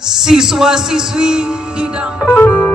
siswa-siswi didampingi.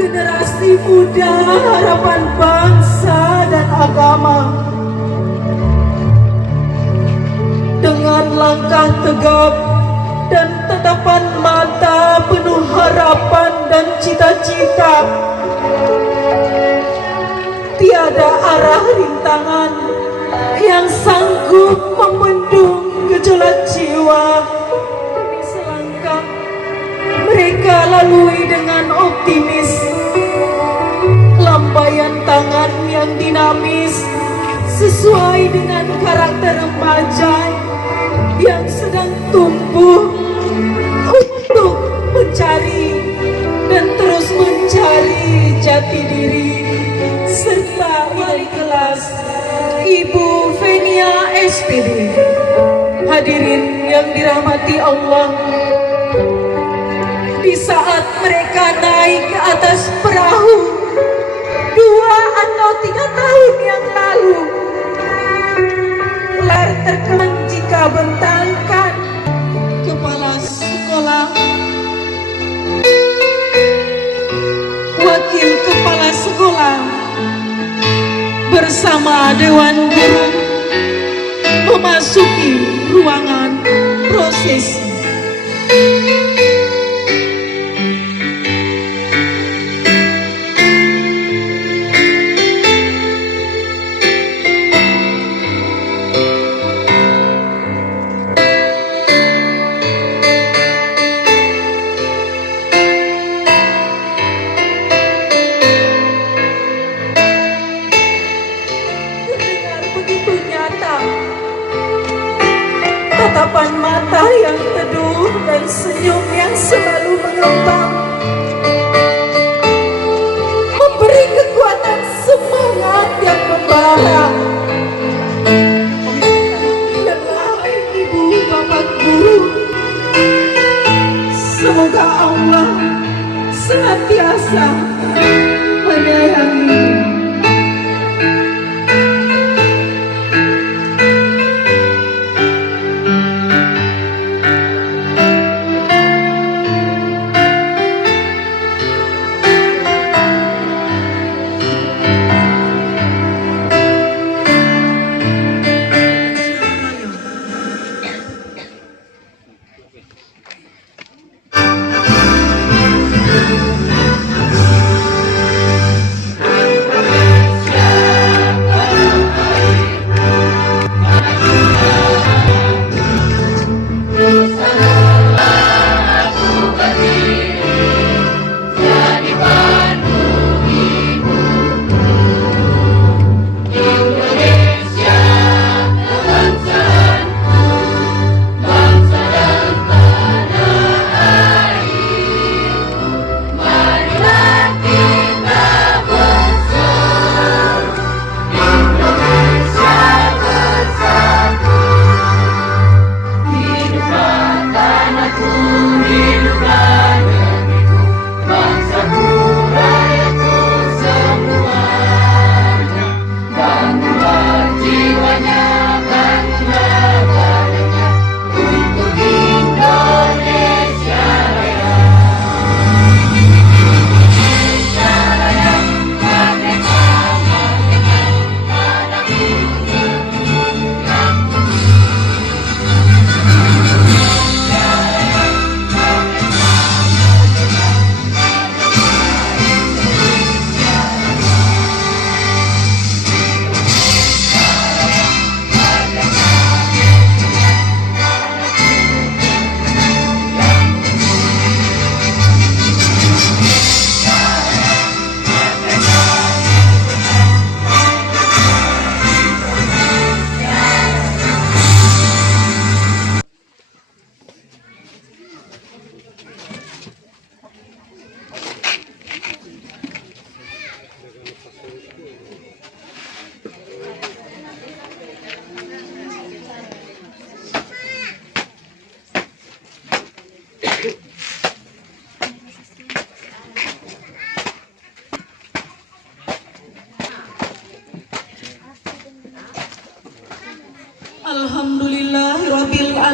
Generasi muda, harapan bangsa dan agama, dengan langkah tegap dan tatapan mata penuh harapan dan cita-cita, tiada arah rintangan yang sanggup membendung gejolak jiwa. Demi selangkah mereka lalui dengan optimis, lambaian tangan yang dinamis sesuai dengan karakter remaja yang sedang tumbuh untuk mencari dan terus mencari jati diri, serta wali kelas Ibu Fenia SPD. Hadirin yang dirahmati Allah, di saat mereka naik ke atas perahu 2 atau 3 tahun yang lalu, lar terkenang jika bentangkan kepala sekolah, wakil kepala sekolah bersama Dewan Guru memasuki ruangan prosesi. Tatapan mata yang teduh dan senyum yang selalu mengembang memberi kekuatan semangat yang membara. Dengar ibu bapak guru, semoga Allah senantiasa menyayangi.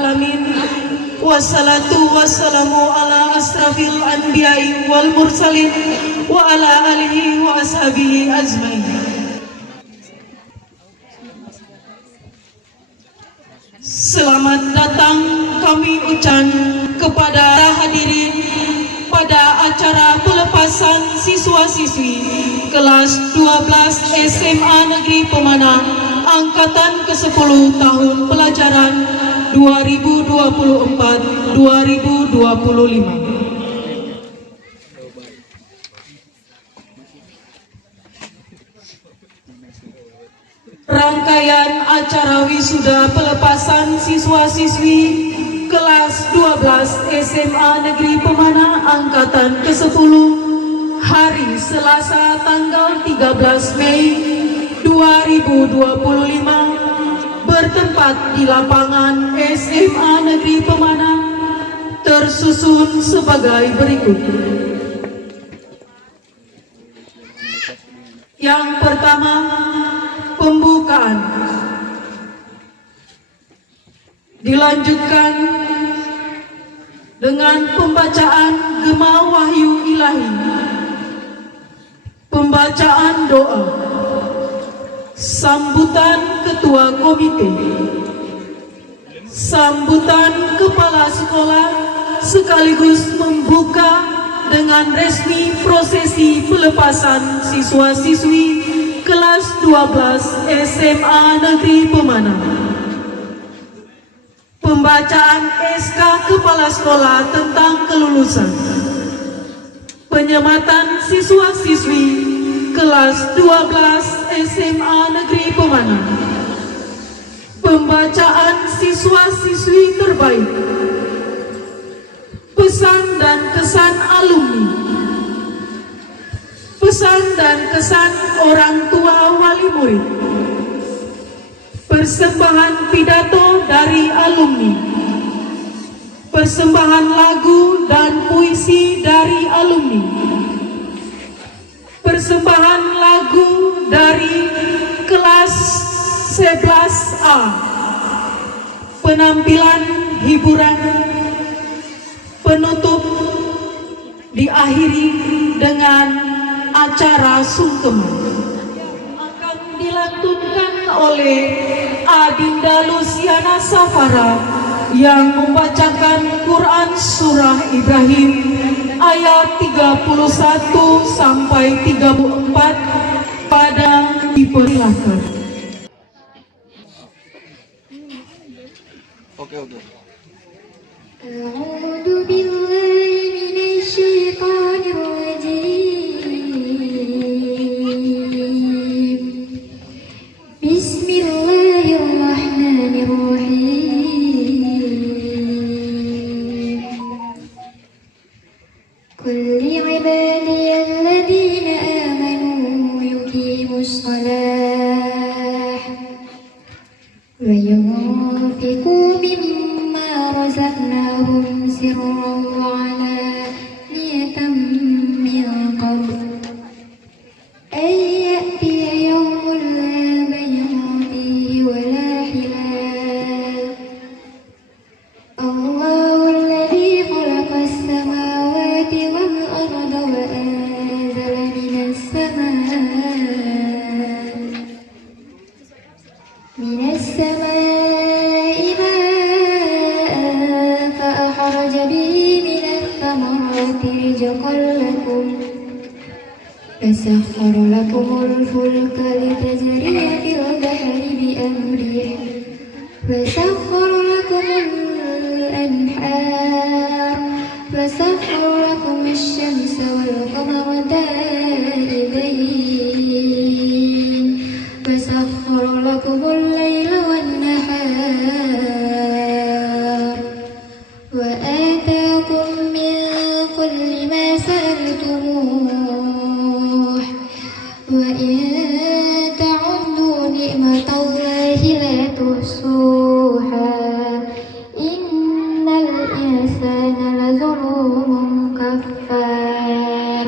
alamin. Wassalatu wassalamu ala asrafil anbiya'i wal mursalin wa ala alihi wa ashabihi ajmain. Selamat datang kami ucapkan kepada hadirin pada acara pelepasan siswa-siswi kelas 12 SMA Negeri Pemanah angkatan ke-10 tahun pelajaran 2024-2025. Rangkaian acara wisuda pelepasan siswa-siswi kelas 12 SMA Negeri Pemanah angkatan ke-10 hari Selasa tanggal 13 Mei 2025 bertempat di lapangan SMA Negeri Pemanah tersusun sebagai berikut. Yang pertama, pembukaan. Dilanjutkan dengan pembacaan Gema Wahyu Ilahi, pembacaan doa, sambutan ketua komite, sambutan kepala sekolah, sekaligus membuka dengan resmi prosesi pelepasan siswa-siswi kelas 12 SMA Negeri Pemanah. Pembacaan SK Kepala Sekolah tentang kelulusan, penyematan siswa-siswi kelas 12 SMA Negeri Pemanah, pembacaan siswa-siswi terbaik, pesan dan kesan alumni, pesan dan kesan orang tua wali murid, persembahan pidato dari alumni, persembahan lagu dan puisi dari alumni, persembahan lagu dari kelas 11A, penampilan hiburan, penutup diakhiri dengan acara sungkeman akan dilantunkan oleh Adinda Luciana Safara yang membacakan Quran Surah Ibrahim ayat 31 sampai 34 pada dipersilakan. Oke. A'udzu billahi minasy syaithanir rajim. Bismillahirrahmanirrahim. Qul li'ibadiyalladzina amanu yuqimus shalah wa yunfiqu mimma razaqnahum sirran wa 'alaniyatan min qabl an ya'tiya yawmun la bay'un fihi wa la hilal. Allahu alladhi khalaqa as-samawati wal arda wa anzala minas samaa'i ma'an fa akhraja bihi minat thamarati rizqan lakum فسخر لكم الفلك لتجري في البحر بأمره وسخر لكم الأنهار وسخر لكم الشمس والقمر دائبين وسخر لكم الليل والنهار وآتاكم من كل ما سألتموه وإن تعدوا نعمة الله لا تحصوها إن الإنسان لظلوم كفار.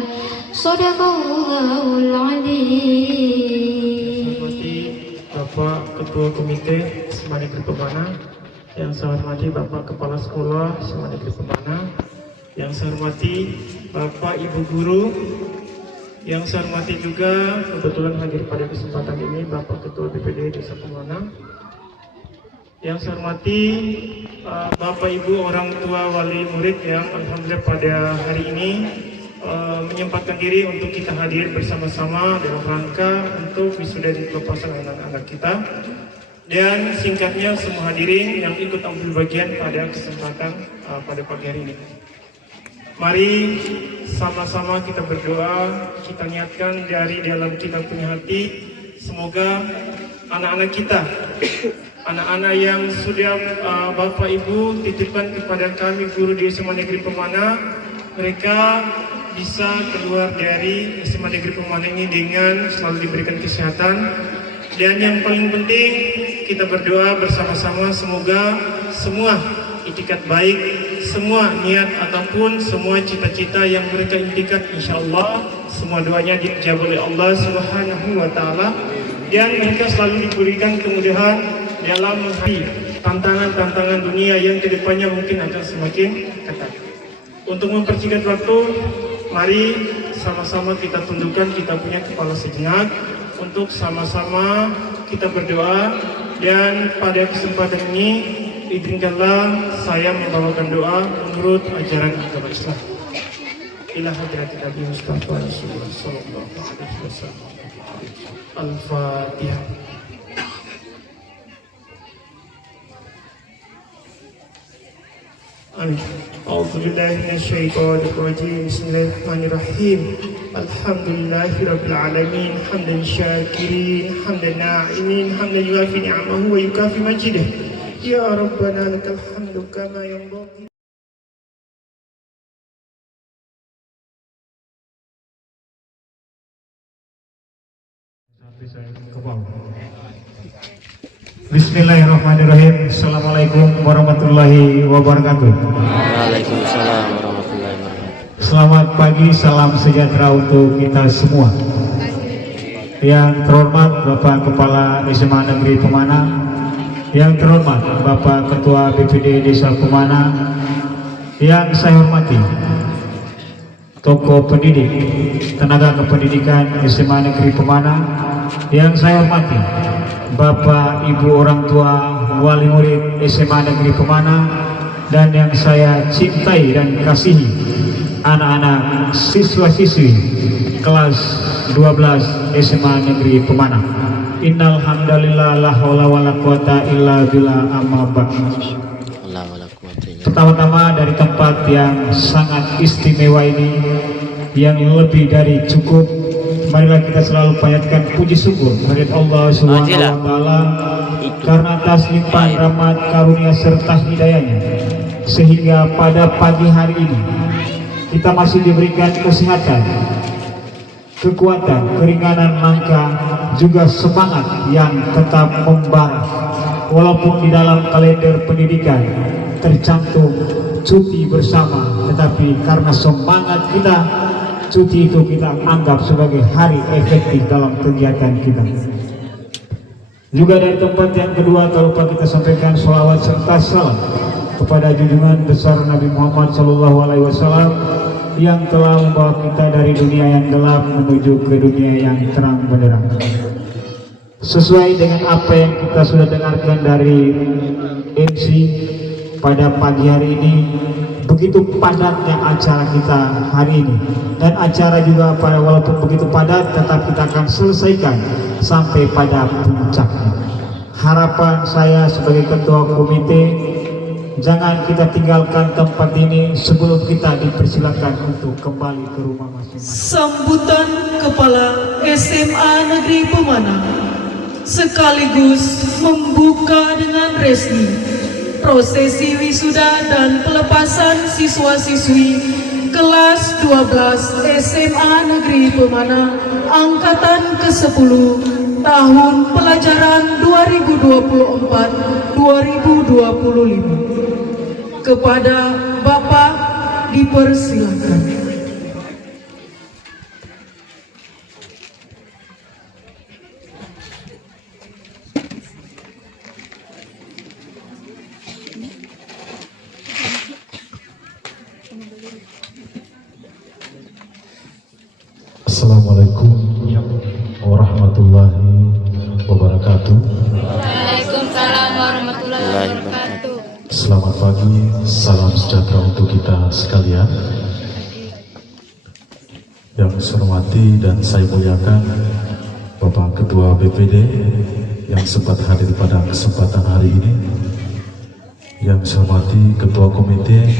Shadaqallahul Adzim. Hormati Bapak Ketua Komite SMA Negeri Pemanah Yang saya hormati Bapak Kepala Sekolah SMA Negeri Pemana, yang saya hormati Bapak Ibu Guru, yang saya hormati juga kebetulan hadir pada kesempatan ini Bapak Ketua BPD Desa Pemana, yang saya hormati Bapak Ibu orang tua wali murid yang alhamdulillah pada hari ini menyempatkan diri untuk kita hadir bersama-sama dalam rangka untuk wisuda di pelepasan anak-anak kita. Dan singkatnya semua hadirin yang ikut ambil bagian pada kesempatan pada pagi hari ini. Mari sama-sama kita berdoa, kita niatkan dari dalam kita punya hati, semoga anak-anak kita, anak-anak yang sudah Bapak Ibu titipkan kepada kami guru di SMA Negeri Pemana, mereka bisa keluar dari SMA Negeri Pemana ini dengan selalu diberikan kesehatan. Dan yang paling penting kita berdoa bersama-sama semoga semua itikat baik, semua niat ataupun semua cita-cita yang mereka impikan insyaallah semua doanya dijawab oleh Allah Subhanahu wa taala dan mereka selalu diberikan kemudahan dalam menghadapi tantangan-tantangan dunia yang kedepannya mungkin akan semakin ketat. Untuk mempersingkat waktu, mari sama-sama kita tundukkan kita punya kepala sejenak untuk sama-sama kita berdoa. Dan pada kesempatan ini izinkanlah saya membawakan doa menurut ajaran agama Islam. Ila hadrati Nabi Mustafa Rasulullah sallallahu alaihi wasallam. Al-Fatihah. Amin. A'udzubillahi minasyaitonir rajim. Bismillahirrahmanirrahim. Alhamdulillahirabbil alamin. Hamdan syakirin, hamdan na'imin, hamdan yuafi ni'amahu wa yukafi majidah. Ya Rabbana lakal hamdu kama yanbaghi. Bismillahirrahmanirrahim. Assalamualaikum warahmatullahi wabarakatuh. Waalaikumsalam warahmatullahi wabarakatuh. Selamat pagi, salam sejahtera untuk kita semua. Yang terhormat Bapak Kepala SMA Negeri Pemana, yang terhormat Bapak Ketua BPD Desa Pemana, yang saya hormati tokoh pendidik, tenaga kependidikan SMA Negeri Pemana, yang saya hormati Bapak Ibu orang tua wali murid SMA Negeri Pemana, dan yang saya cintai dan kasihi anak-anak siswa-siswi kelas 12 SMA Negeri Pemana. Innal hamdalillah la haula wala quwata illa billah, amma ba'du. Pertama-tama dari tempat yang sangat istimewa ini yang lebih dari cukup, marilah kita selalu panjatkan puji syukur kepada Allah Subhanahu wa taala karena atas limpahan rahmat karunia serta hidayahnya sehingga pada pagi hari ini kita masih diberikan kesehatan, kekuatan, keringanan langkah, juga semangat yang tetap membara. Walaupun di dalam kalender pendidikan tercantum cuti bersama, tetapi karena semangat kita, cuti itu kita anggap sebagai hari efektif dalam kegiatan kita. Juga dari tempat yang kedua, tak lupa kita sampaikan sholawat serta salam kepada junjungan besar Nabi Muhammad SAW yang telah membawa kita dari dunia yang gelap menuju ke dunia yang terang benderang. Sesuai dengan apa yang kita sudah dengarkan dari MC pada pagi hari ini, begitu padatnya acara kita hari ini, dan acara juga pada walaupun begitu padat tetap kita akan selesaikan sampai pada puncaknya. Harapan saya sebagai ketua komite, jangan kita tinggalkan tempat ini sebelum kita dipersilakan untuk kembali ke rumah masing-masing. Sambutan Kepala SMA Negeri Pemana sekaligus membuka dengan resmi prosesi wisuda dan pelepasan siswa-siswi kelas 12 SMA Negeri Pemana angkatan ke-10 tahun pelajaran 2024-2025. Kepada Bapak dipersilakan. Assalamualaikum warahmatullahi wabarakatuh. Waalaikumsalam warahmatullahi wabarakatuh. Selamat pagi, salam sejahtera untuk kita sekalian. Yang saya hormati dan saya muliakan Bapak Ketua BPD yang sempat hadir pada kesempatan hari ini. Yang saya hormati Ketua Komite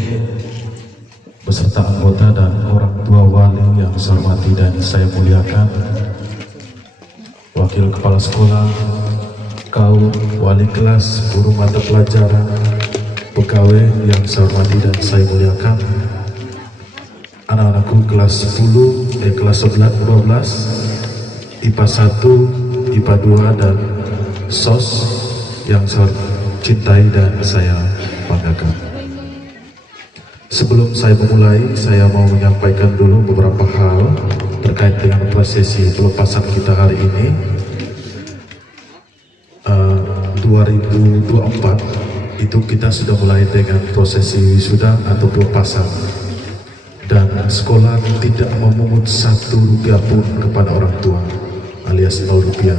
beserta anggota dan orang tua wali yang saya hormati dan saya muliakan, Wakil Kepala Sekolah, kaum wali kelas, guru mata pelajaran, pegawai yang saya hormati dan saya muliakan, anak-anakku kelas 10, kelas 11, 12, IPA 1, IPA 2 dan SOS yang saya cintai dan saya banggakan. Sebelum saya memulai, saya mau menyampaikan dulu beberapa hal terkait dengan prosesi pelepasan kita hari ini. 2024 itu kita sudah mulai dengan prosesi wisuda atau pelepasan, dan sekolah tidak memungut Rp1 pun kepada orang tua, alias Rp0.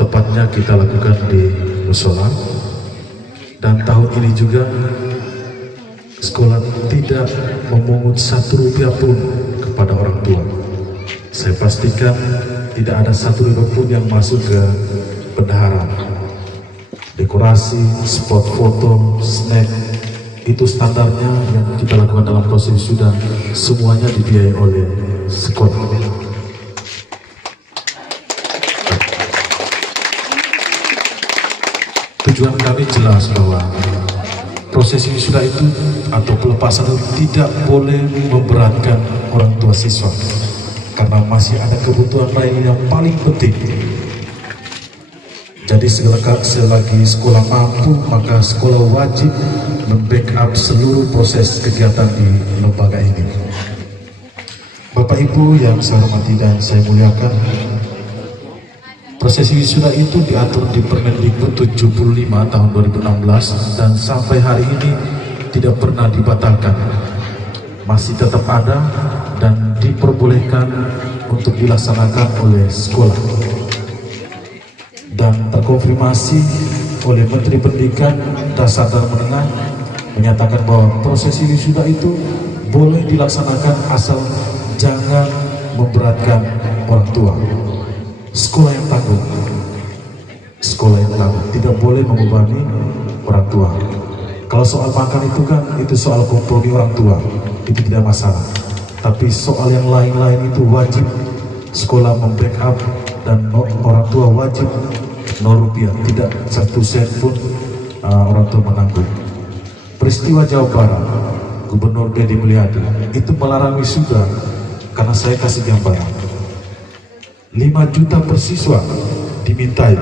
Tepatnya kita lakukan di musola, dan tahun ini juga sekolah tidak memungut Rp1 pun kepada orang tua. Saya pastikan tidak ada Rp1 pun yang masuk ke bendahara. Dekorasi, spot foto, snack, itu standarnya yang kita lakukan dalam proses wisuda, semuanya dibiayai oleh sekolah. Tujuan kami jelas bahwa proses wisuda itu atau pelepasan itu tidak boleh memberatkan orang tua siswa, karena masih ada kebutuhan lain yang paling penting. Jadi selagi sekolah mampu, maka sekolah wajib membackup seluruh proses kegiatan di lembaga ini. Bapak Ibu yang saya hormati dan saya muliakan, prosesi wisuda itu diatur di Permendikbud 75 tahun 2016 dan sampai hari ini tidak pernah dibatalkan. Masih tetap ada dan diperbolehkan untuk dilaksanakan oleh sekolah. Dan terkonfirmasi oleh Menteri Pendidikan Dasar dan Menengah menyatakan bahwa prosesi wisuda itu boleh dilaksanakan asal jangan memberatkan orang tua. Sekolah yang tanggung, sekolah yang tanggung, tidak boleh membebani orang tua. Kalau soal makan itu kan itu soal kompromi orang tua, itu tidak masalah. Tapi soal yang lain-lain itu wajib sekolah membackup, dan orang tua wajib Rp0, tidak Rp1 pun orang tua menanggung. Peristiwa Jawa Barat, Gubernur Deddy Mulyadi itu melarang wisuda karena saya kasih gambaran 5 juta per siswa dimintai.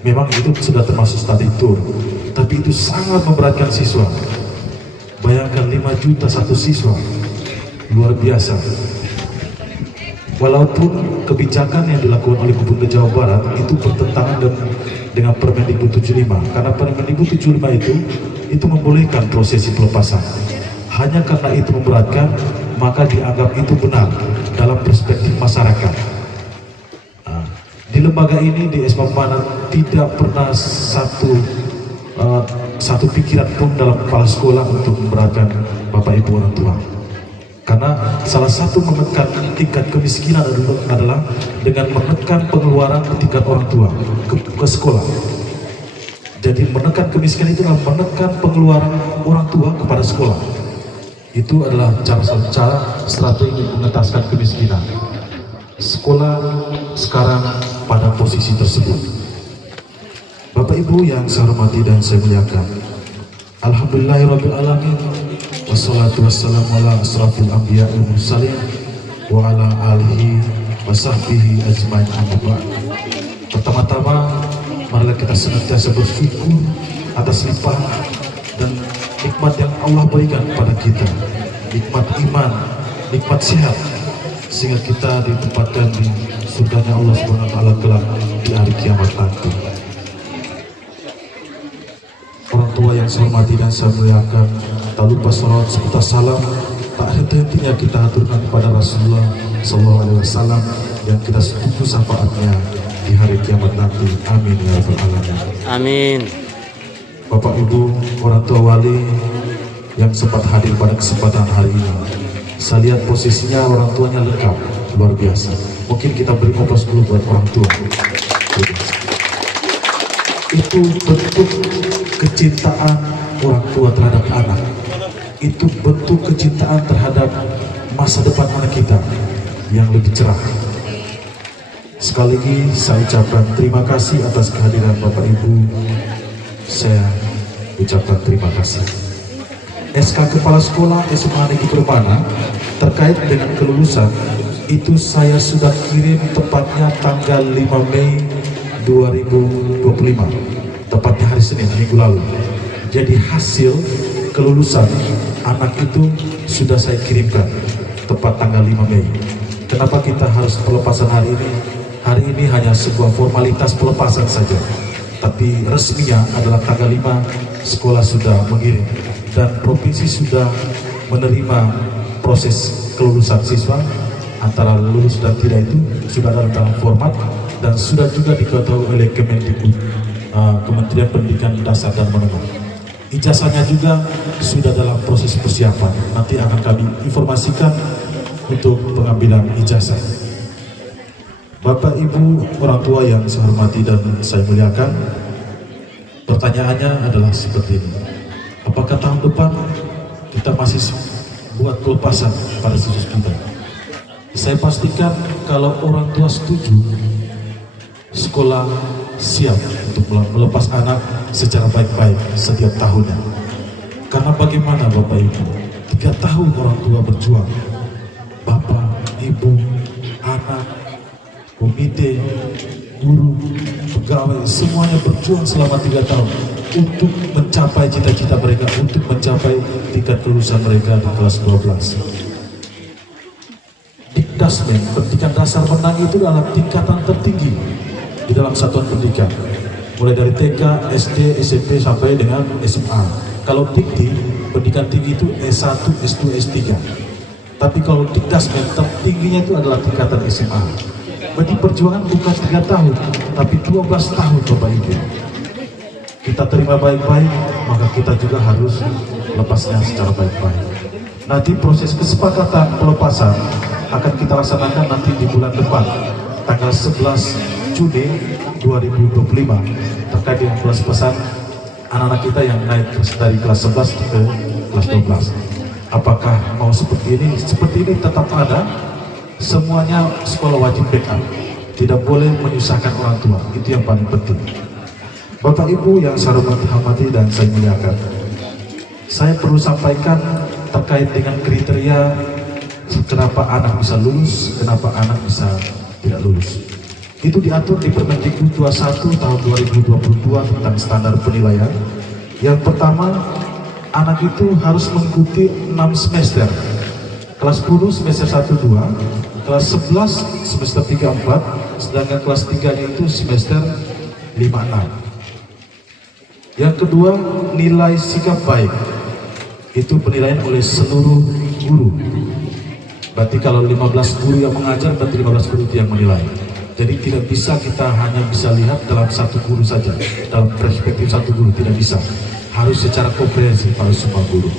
Memang itu sudah termasuk study tour, tapi itu sangat memberatkan siswa. Bayangkan 5 juta satu siswa, luar biasa. Walaupun kebijakan yang dilakukan oleh Gubernur Jawa Barat itu bertentangan dengan Permendikbud 75, karena Permendikbud 75 itu membolehkan prosesi pelepasan. Hanya karena itu memberatkan, maka dianggap itu benar dalam perspektif masyarakat. Di lembaga ini, di SMAP Mana, tidak pernah satu pikiran pun dalam kepala sekolah untuk memberatkan Bapak Ibu orang tua. Karena salah satu menekan tingkat kemiskinan adalah dengan menekan pengeluaran tingkat orang tua ke sekolah. Jadi menekan kemiskinan itu adalah menekan pengeluaran orang tua kepada sekolah. Itu adalah cara strategi mengentaskan kemiskinan. Sekolah sekarang pada posisi tersebut. Bapak Ibu yang saya hormati dan saya muliakan, alhamdulillahirabbil alamin. Wassalatu wassalamu ala asrafil anbiya wal mursalin wa ala alihi wa sahbihi ajmain amma ba'd. Pertama-tama, marilah kita senantiasa bersyukur atas limpahan dan nikmat yang Allah berikan pada kita, nikmat iman, nikmat sehat, sehingga kita ditempatkan di surganya Allah Subhanahu wa taala kelak di hari kiamat nanti. Orang tua yang saya hormati dan saya muliakan, tak lupa salawat serta salam tak henti-hentinya kita aturkan kepada Rasulullah SAW yang kita tunggu syafaatnya di hari kiamat nanti. Amin ya rabbal alamin. Amin. Bapak Ibu, orang tua wali yang sempat hadir pada kesempatan hari ini, saya lihat posisinya orang tuanya lengkap, luar biasa. Mungkin kita beri aplaus dulu buat orang tua. Itu bentuk kecintaan orang tua terhadap anak. Itu bentuk kecintaan terhadap masa depan anak kita yang lebih cerah. Sekali lagi saya ucapkan terima kasih atas kehadiran Bapak Ibu. Saya ucapkan terima kasih. SK Kepala Sekolah SMA Negeri Permana terkait dengan kelulusan itu saya sudah kirim tepatnya tanggal 5 Mei 2025, tepatnya hari Senin minggu lalu. Jadi hasil kelulusan anak itu sudah saya kirimkan tepat tanggal 5 Mei. Kenapa kita harus pelepasan hari ini? Hari ini hanya sebuah formalitas pelepasan saja, tapi resminya adalah tanggal 5 sekolah sudah mengirim dan provinsi sudah menerima proses kelulusan siswa. Antara lulus dan tidak itu sudah ada dalam format dan sudah juga diketahui oleh Kemendikbud, Kementerian Pendidikan Dasar dan Menengah. Ijazahnya juga sudah dalam proses persiapan. Nanti akan kami informasikan untuk pengambilan ijazah. Bapak Ibu orang tua yang saya hormati dan saya muliakan, pertanyaannya adalah seperti ini. Apakah tahun depan kita masih buat pelepasan pada siswa kita? Saya pastikan kalau orang tua setuju, sekolah siap untuk melepas anak secara baik-baik setiap tahunnya. Karena bagaimana Bapak Ibu, 3 tahun orang tua berjuang, Bapak, Ibu, anak, komite, guru, pegawai, semuanya berjuang selama 3 tahun untuk mencapai cita-cita mereka, untuk mencapai tingkat kelulusan mereka di kelas 12. Dikdasmen, pendidikan dasar menang itu adalah tingkatan tertinggi di dalam satuan pendidikan, mulai dari TK, SD, SMP sampai dengan SMA. Kalau Dikti, pendidikan tinggi itu S1, S2, S3. Tapi kalau Dikdasmen tertingginya itu adalah tingkatan SMA. Jadi perjuangan bukan 3 tahun, tapi 12 tahun Bapak Ibu. Kita terima baik-baik, maka kita juga harus lepasnya secara baik-baik. Nanti proses kesepakatan pelepasan akan kita laksanakan nanti di bulan depan, tanggal 11 Juni 2025, terkait dengan pelepasan anak-anak kita yang naik dari kelas 11 ke kelas 12. Apakah mau seperti ini? Seperti ini tetap ada. Semuanya sekolah wajib backup, tidak boleh menyusahkan orang tua, itu yang paling penting. Bapak Ibu yang saya hormati dan saya muliakan, saya perlu sampaikan terkait dengan kriteria kenapa anak bisa lulus, kenapa anak bisa tidak lulus. Itu diatur di Permendikbud 21 tahun 2022 tentang standar penilaian. Yang pertama, anak itu harus mengikuti 6 semester. Kelas 10 semester 1-2, kelas 11 semester 3-4, sedangkan kelas 3-nya itu semester 5-6. Yang kedua, nilai sikap baik. Itu penilaian oleh seluruh guru. Berarti kalau 15 guru yang mengajar, berarti 15 guru itu yang menilai. Jadi tidak bisa kita hanya bisa lihat dalam satu guru saja, dalam perspektif satu guru, tidak bisa. Harus secara komprehensif pada semua guru.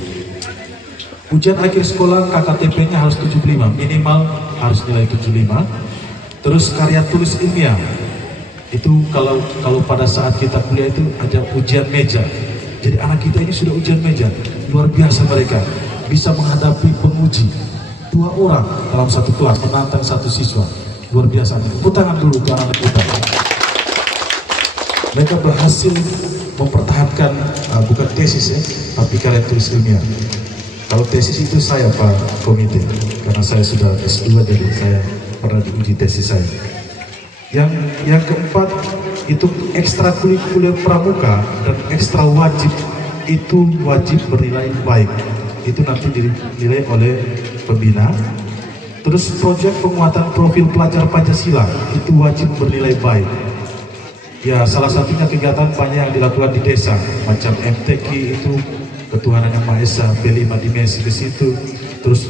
Ujian akhir sekolah KKTP-nya harus 75, minimal harus nilai 75. Terus karya tulis ilmiah, itu kalau pada saat kita kuliah itu ada ujian meja. Jadi anak kita ini sudah ujian meja, luar biasa mereka bisa menghadapi penguji 2 orang dalam satu kelas menantang satu siswa, luar biasa. Tepuk tangan dulu ke anak kita. Mereka berhasil mempertahankan bukan tesis ya, tapi karya tulis ilmiah. Kalau tesis itu saya Pak Komite, karena saya sudah S2 jadi saya pernah diuji tesis saya. Yang keempat itu ekstrakurikuler pramuka dan ekstra wajib, itu wajib bernilai baik. Itu nanti dinilai oleh pembina. Terus proyek penguatan profil pelajar Pancasila itu wajib bernilai baik. Ya salah satunya kegiatan banyak yang dilakukan di desa, macam MTQ itu ketuhanan yang Maha Esa, B5 dimensi ke situ. terus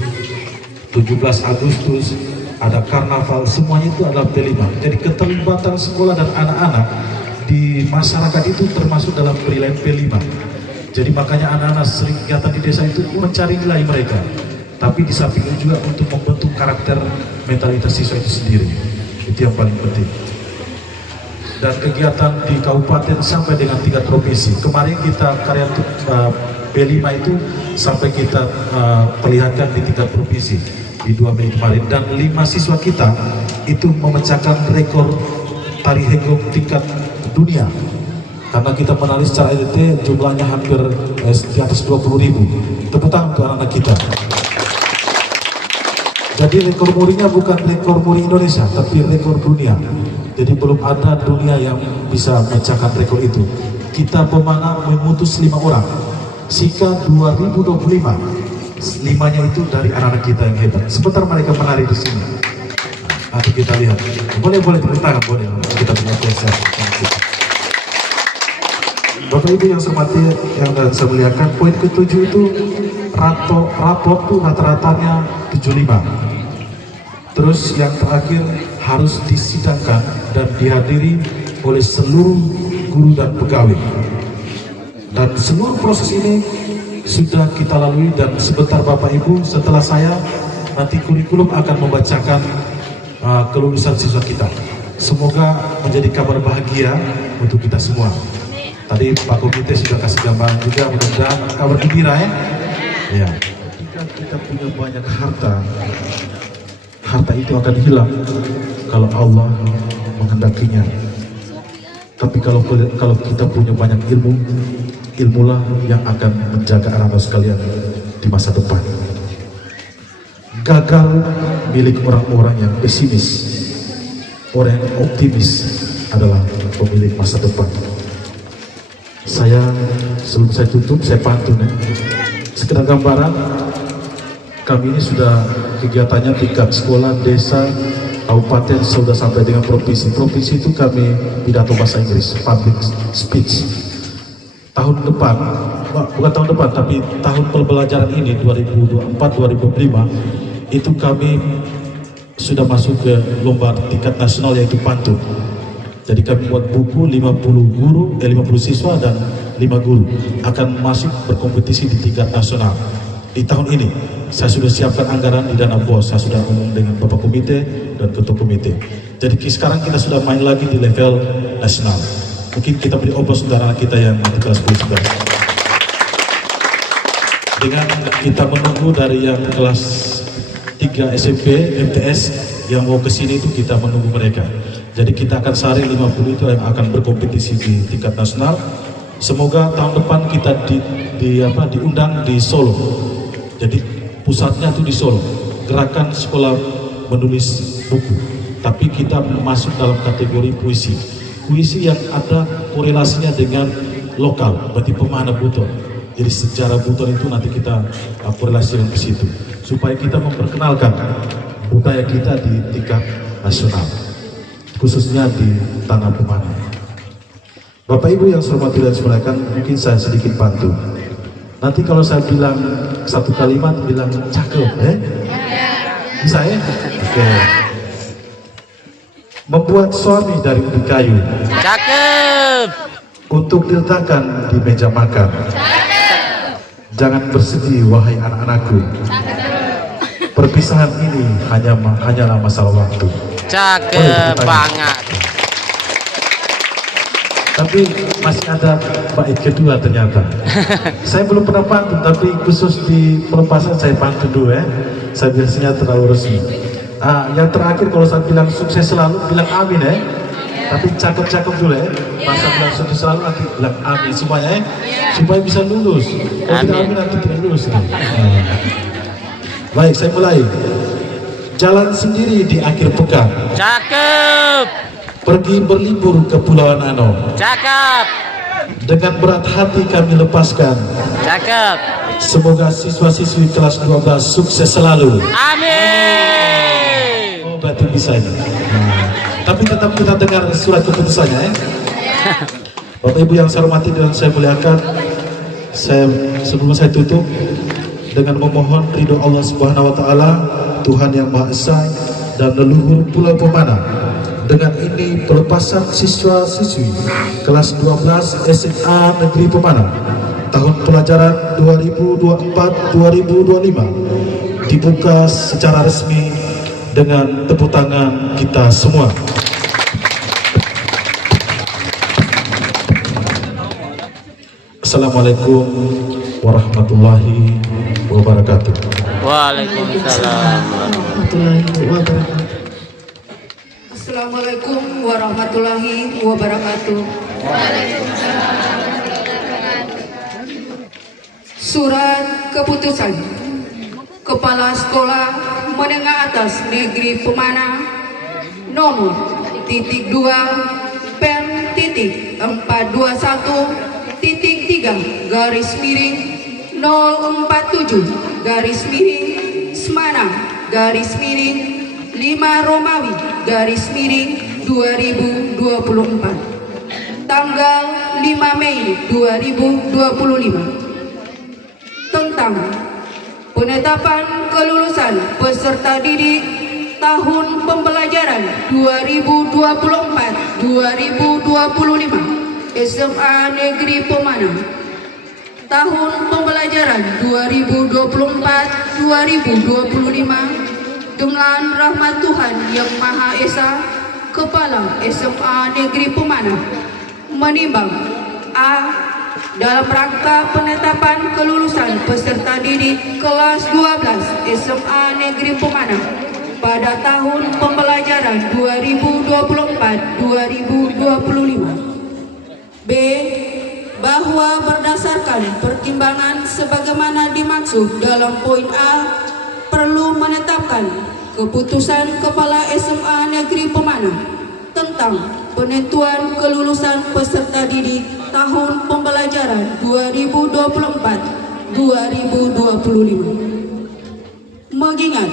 17 Agustus, ada karnaval, semuanya itu adalah P5. Jadi keterlibatan sekolah dan anak-anak di masyarakat itu termasuk dalam penilaian P5. Jadi makanya anak-anak sering kegiatan di desa itu mencari nilai mereka. Tapi di samping itu juga untuk membentuk karakter mentalitas siswa itu sendiri. Itu yang paling penting. Dan kegiatan di kabupaten sampai dengan tingkat provinsi. Kemarin kita karya P5 itu sampai kita perlihatkan di tingkat provinsi di 2 Mei kemarin. Dan 5 siswa kita itu memecahkan rekor tari hegong tingkat dunia. Karena kita menari secara EDT jumlahnya hampir di atas 20.000. Tepuk tangan untuk anak-anak kita. Jadi rekor murinya bukan rekor muri Indonesia, tapi rekor dunia. Jadi belum ada dunia yang bisa memecahkan rekor itu. Kita pemanah memutus 5 orang. Sika 2025, 5-nya itu dari anak-anak kita yang hebat. Sebentar mereka menari di sini. Nanti kita lihat. Boleh tepuk tangan, boleh. Kita punya proses. Bapak Ibu yang saya hormati, yang saya muliakan, poin ke-7 itu raport itu rata-ratanya 75. Terus yang terakhir harus disidangkan dan dihadiri oleh seluruh guru dan pegawai. Dan seluruh proses ini sudah kita lalui, dan sebentar Bapak Ibu setelah saya nanti kurikulum akan membacakan kelulusan siswa kita. Semoga menjadi kabar bahagia untuk kita semua. Tadi Pak Komite sudah kasih gambaran juga, mudah-mudahan kabar gembira ya. Ya. Ketika kita punya banyak harta, harta itu akan hilang kalau Allah menghendakinya. Tapi kalau kita punya banyak ilmu, ilmulah yang akan menjaga anak-anak sekalian di masa depan. Gagal milik orang-orang yang pesimis, orang yang optimis adalah pemilik masa depan. Sebelum saya tutup, saya pantun ya. Sekedar gambaran, kami ini sudah kegiatannya tingkat sekolah, desa, kabupaten, sudah sampai dengan provinsi. Provinsi itu kami pidato bahasa Inggris, public speech. Tahun depan, bukan tahun depan, tapi tahun pembelajaran ini 2024-2025 itu kami sudah masuk ke lomba tingkat nasional, yaitu pantun. Jadi kami buat buku 50 siswa dan 5 guru akan masuk berkompetisi di tingkat nasional. Di tahun ini saya sudah siapkan anggaran di dana BOS, saya sudah ngomong dengan Bapak Komite dan Ketua Komite. Jadi sekarang kita sudah main lagi di level nasional. Mungkin kita beri oplos untuk anak kita yang nanti kelas 10-11. Dengan kita menunggu dari yang kelas 3 SMP, MTS yang mau ke sini itu kita menunggu mereka. Jadi kita akan saring 50 itu yang akan berkompetisi di tingkat nasional. Semoga tahun depan kita diundang di Solo. Jadi pusatnya itu di Solo. Gerakan sekolah menulis buku. Tapi kita masuk dalam kategori puisi. Puisi yang ada korelasinya dengan lokal, berarti pemahana Buton. Jadi sejarah Buton itu nanti kita korelasikan ke situ, supaya kita memperkenalkan budaya kita di tingkat nasional, khususnya di tanah pemana. Bapak Ibu yang saya hormati dan semuliakan, mungkin saya sedikit bantu. Nanti kalau saya bilang satu kalimat, bilang cakep, bisa ya? Oke. Membuat suami dari ubi kayu. Cakep. Untuk diletakkan di meja makan. Jangan bersedih wahai anak-anakku. Perpisahan ini hanyalah masalah waktu. Cakep banget. Tapi masih ada bait kedua ternyata. Saya belum pernah pantun, tapi khusus di pelepasan saya pantun dulu ya. Saya biasanya terlalu resmi. Yang terakhir kalau saya bilang sukses selalu, bilang amin ya. Tapi cakep-cakep dulu ya. Masa bilang sukses selalu, nanti bilang amin semuanya ya. Supaya bisa lulus. Kalau tidak amin nanti tidak lulus. Baik, saya mulai. Jalan sendiri di akhir pekan. Cakep. Pergi berlibur ke Pulau Nano. Cakep. Dengan berat hati kami lepaskan. Cakep. Semoga siswa-siswi kelas 12 sukses selalu. Amin. Oh, berarti bisa ini. Tapi tetap kita dengar surat keputusannya ya. Bapak Ibu yang saya hormati dan saya muliakan, sebelum saya tutup, dengan memohon ridho Allah Subhanahu wa taala, Tuhan yang Maha Esa dan leluhur Pulau Pemana. Dengan ini pelepasan siswa-siswi kelas 12 SMA Negeri Pemana tahun pelajaran 2024-2025 dibuka secara resmi dengan tepuk tangan kita semua. Assalamualaikum warahmatullahi wabarakatuh. Waalaikumsalam. warahmatullahi wabarakatuh. Assalamualaikum warahmatullahi wabarakatuh. Surat keputusan Kepala Sekolah Menengah Atas Negeri Pemana nomor .2 pen .421 .3 garis miring 047 garis miring Semarang garis miring 5 Romawi garis miring 2024 tanggal 5 Mei 2025 tentang penetapan kelulusan peserta didik tahun pembelajaran 2024-2025 SMA Negeri Pemana, tahun pembelajaran 2024-2025 dengan rahmat Tuhan Yang Maha Esa, Kepala SMA Negeri Pemana menimbang A. Dalam rangka penetapan kelulusan peserta didik kelas 12 SMA Negeri Pemana pada tahun pembelajaran 2024-2025. B. Bahwa berdasarkan pertimbangan sebagaimana dimaksud dalam poin A, perlu menetapkan keputusan Kepala SMA Negeri Pemana tentang penentuan kelulusan peserta didik tahun pembelajaran 2024-2025. Mengingat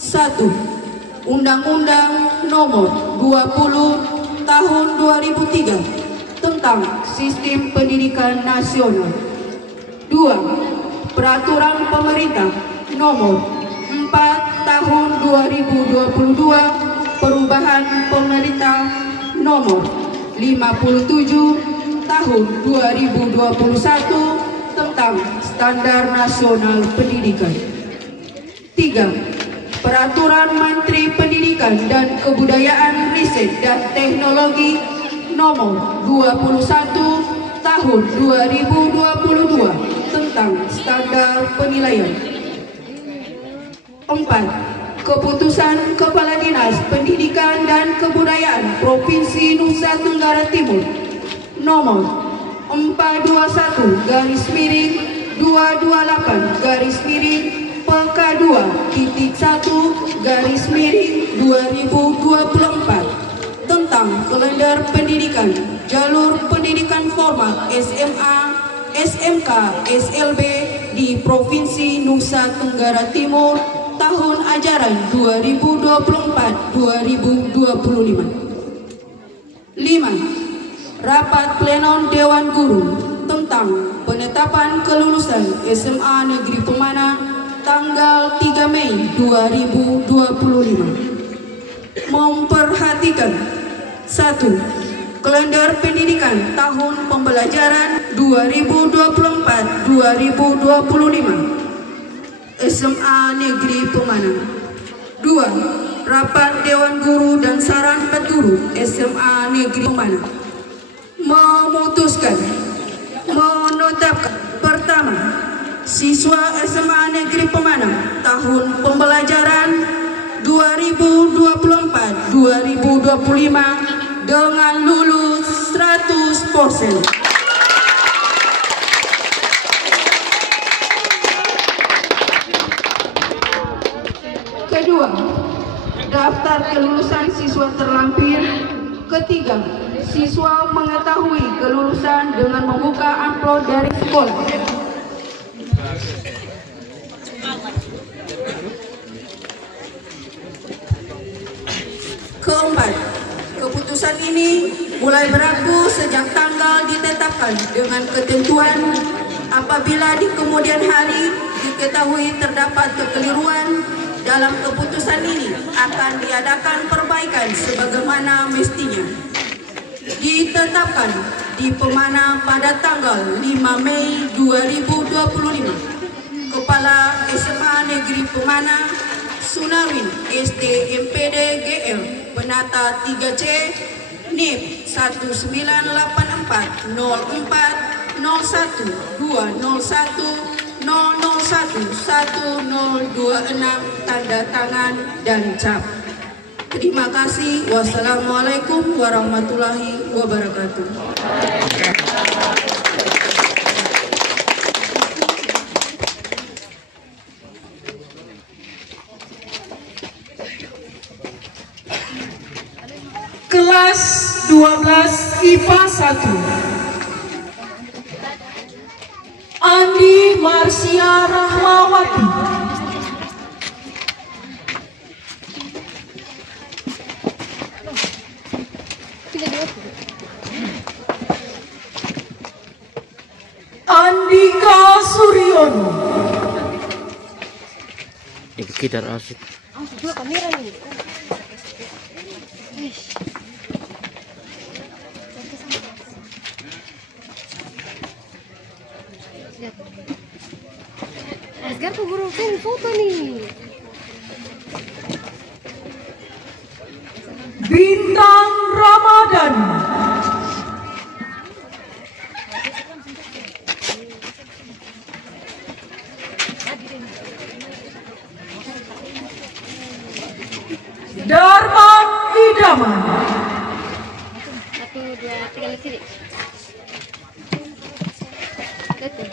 1. Undang-Undang Nomor 20 Tahun 2003 tentang Sistem Pendidikan Nasional. 2. Peraturan Pemerintah Nomor 4 Tahun 2022 Perubahan Pemerintah Nomor 57 Tahun 2021 tentang Standar Nasional Pendidikan. 3. Peraturan Menteri Pendidikan dan Kebudayaan, Riset dan Teknologi Nomor 21 Tahun 2022 tentang Standar Penilaian. 4. Keputusan Kepala Dinas Pendidikan dan Kebudayaan Provinsi Nusa Tenggara Timur Nomor 421 garis miring 228 garis miring PK2 .1 garis miring 2024 tentang kalender pendidikan jalur pendidikan formal SMA, SMK, SLB di Provinsi Nusa Tenggara Timur tahun ajaran 2024-2025. 5. Rapat Pleno Dewan Guru tentang penetapan kelulusan SMA Negeri Pemana tanggal 3 Mei 2025. Memperhatikan 1. Kalender pendidikan tahun pembelajaran 2024-2025 SMA Negeri Pemana. 2. Rapat Dewan Guru dan Saran Guru SMA Negeri Pemana memutuskan menetapkan pertama, siswa SMA Negeri Pemana tahun pembelajaran 2024-2025 dengan lulus 100%. Kedua, daftar kelulusan siswa terlampir. Ketiga, siswa mengetahui kelulusan dengan membuka amplop dari sekolah. Keempat, keputusan ini mulai berlaku sejak tanggal ditetapkan dengan ketentuan apabila di kemudian hari diketahui terdapat kekeliruan dalam keputusan ini akan diadakan perbaikan sebagaimana mestinya. Ditetapkan di Pemana pada tanggal 5 Mei 2025. Kepala SMA Negeri Pemana Sunarwin SD MPD GL Penata 3C NIP 1984 04 01 201 001 1026 tanda tangan dan cap. Terima kasih. Wassalamualaikum warahmatullahi wabarakatuh. Kelas 12 IPA 1 Andi Marsia Rahmawati. Andika Suryono. Kita asik. Asgar keburu kan foto nih. Bintang Ramadan. Darman Idaman. 1, 2, 3 lihat sini. Lihat tuh.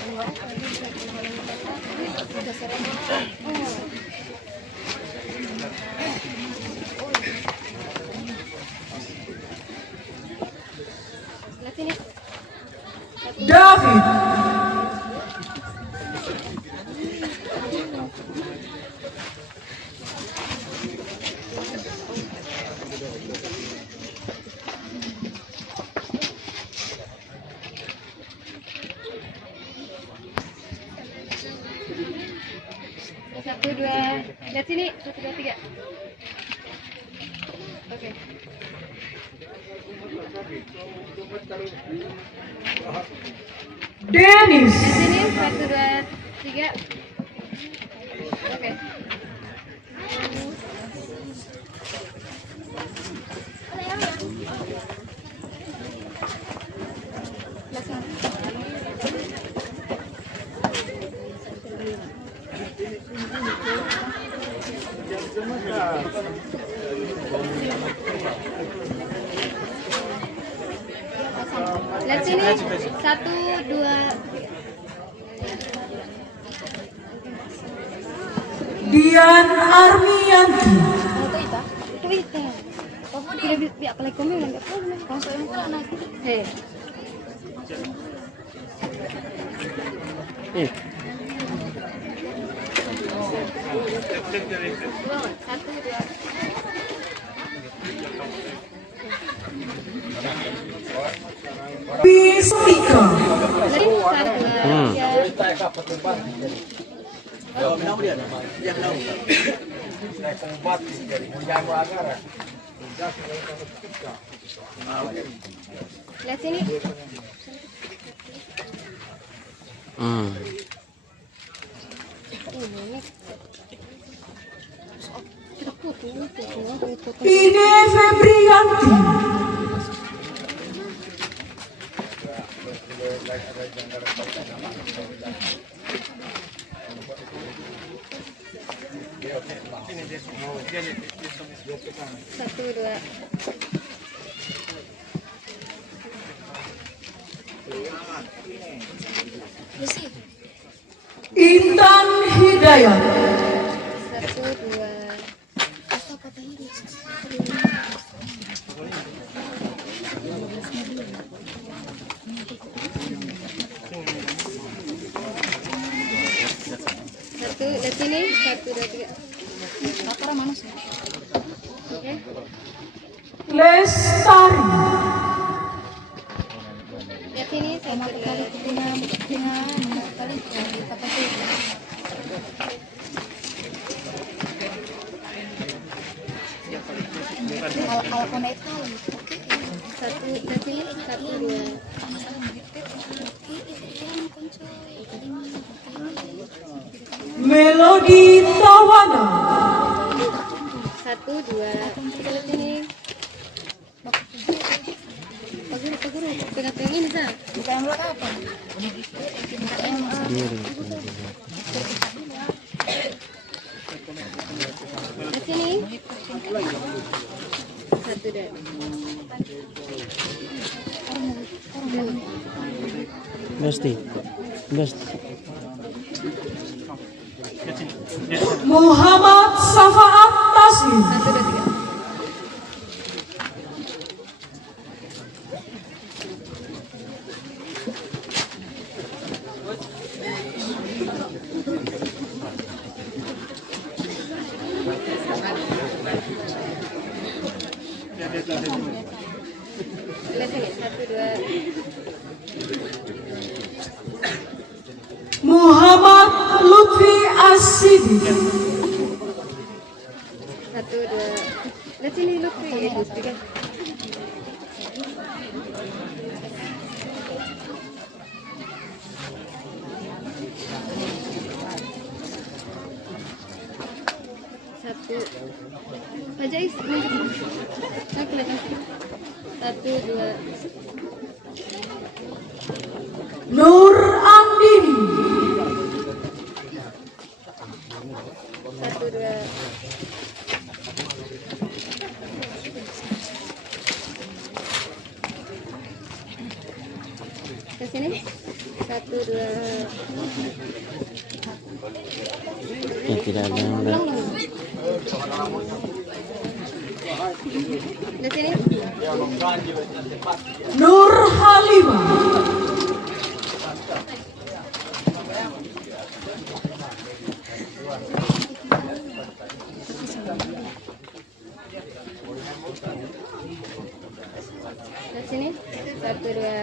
Lihat sini. David. Satu, dua, lihat sini. 1, 2, 3. Oke. Dennis. Lihat sini. 1, 2, 3. Oke. Lihat sini. Lihat sini. 1, 2, Dian Armianti. Twitter. Tidak biar kalian komen nggak problem. Kalau saya pula anak. Hei. Satu, dua. Pistika. Jadi, 1, 2, 3. Lihat sini. Ine Febrianti. Satu, dua. Intan Hidayat. Satu, dua. Satu, lihat sini. 1, 2, 3. Laporan mana sih? Oke. Lestari. Lihat sini. 1, 2, 3. Alkona itu satu dari satu dua. Melodi Tawana. Satu dua. Kita lihat ini. Pak Guru, pegang ini sah. Buka yang belakang apa? Di sini. Satu dua. Besti. Muhammad Safaat Taslim. Satu dua tiga. Lihat sini, satu dua. Muhammad Lutfi As-Siddiq. Satu dua. Lihat sini Lutfi itu tiga. Satu. Fajais, nah, kelihatan. Satu dua. Nur Andini. Satu dua. Ke sini. Satu dua. Ya tidak ada yang Ulang dong. Ke sini. Nur Halimah. Ke sini. Satu dua.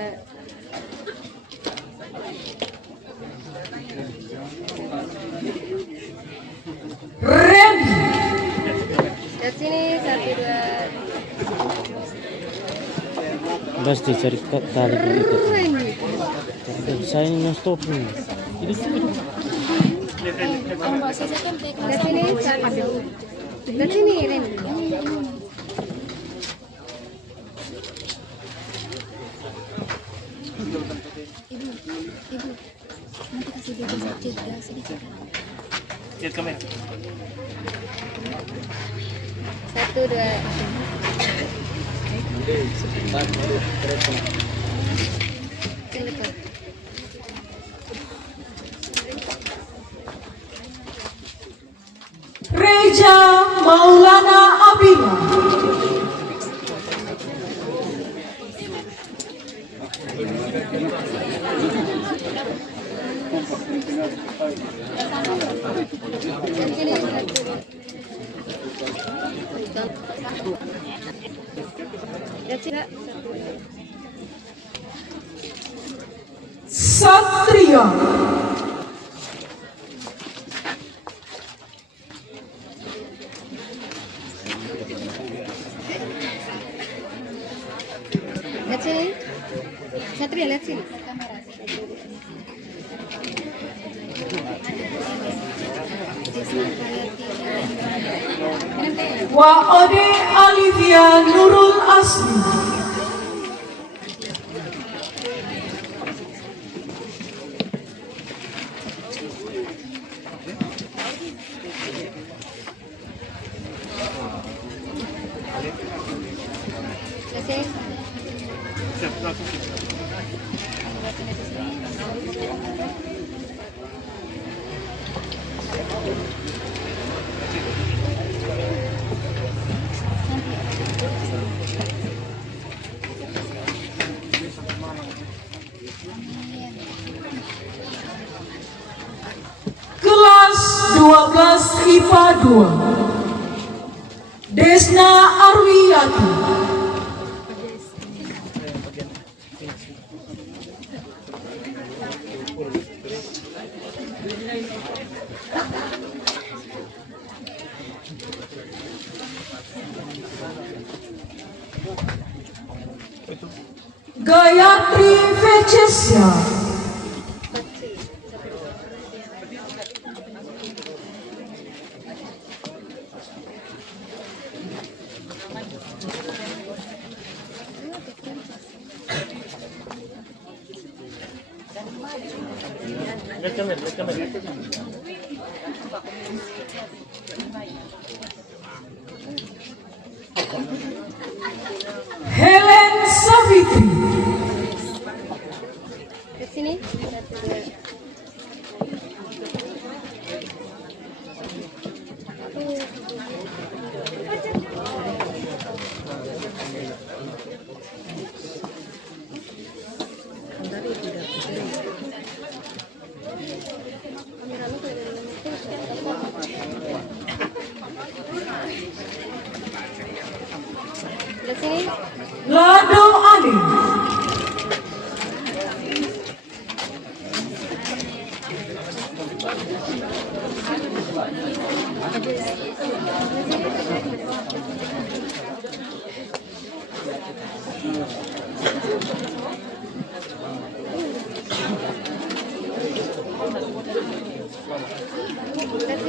Randy. Ke sini. Satu dua. Besti cari tali itu. Keren. Saya ini stop nih. Ke sini. Satu. Ke sini Ren. Satu dua. Telepon. Reja Maulana Abila. Satria. Lihat sini. Satria, lihat sini. Wa Ode Alivia Nurul Asli. Lihat sini. Kelas 12 IPA 2. Desna Arwiyati. Gayatri Vechesia, Helen Savitri, Ke sini. Ke sini. Lado Ali, Ke sini.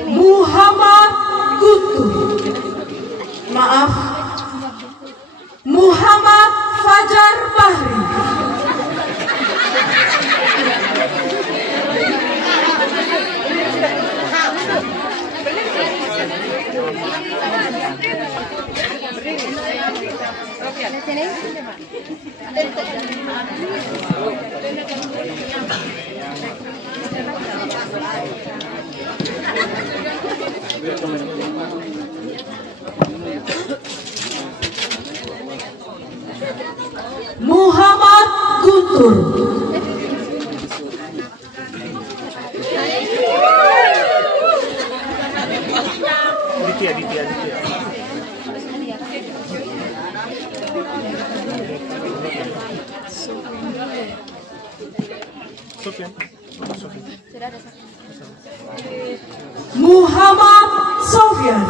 Muhammad Guntur, maaf, Muhammad Fajar Bahri, Ke sini. Muhammad Guntur, Sudah ada satu. Muhammad Sofyan,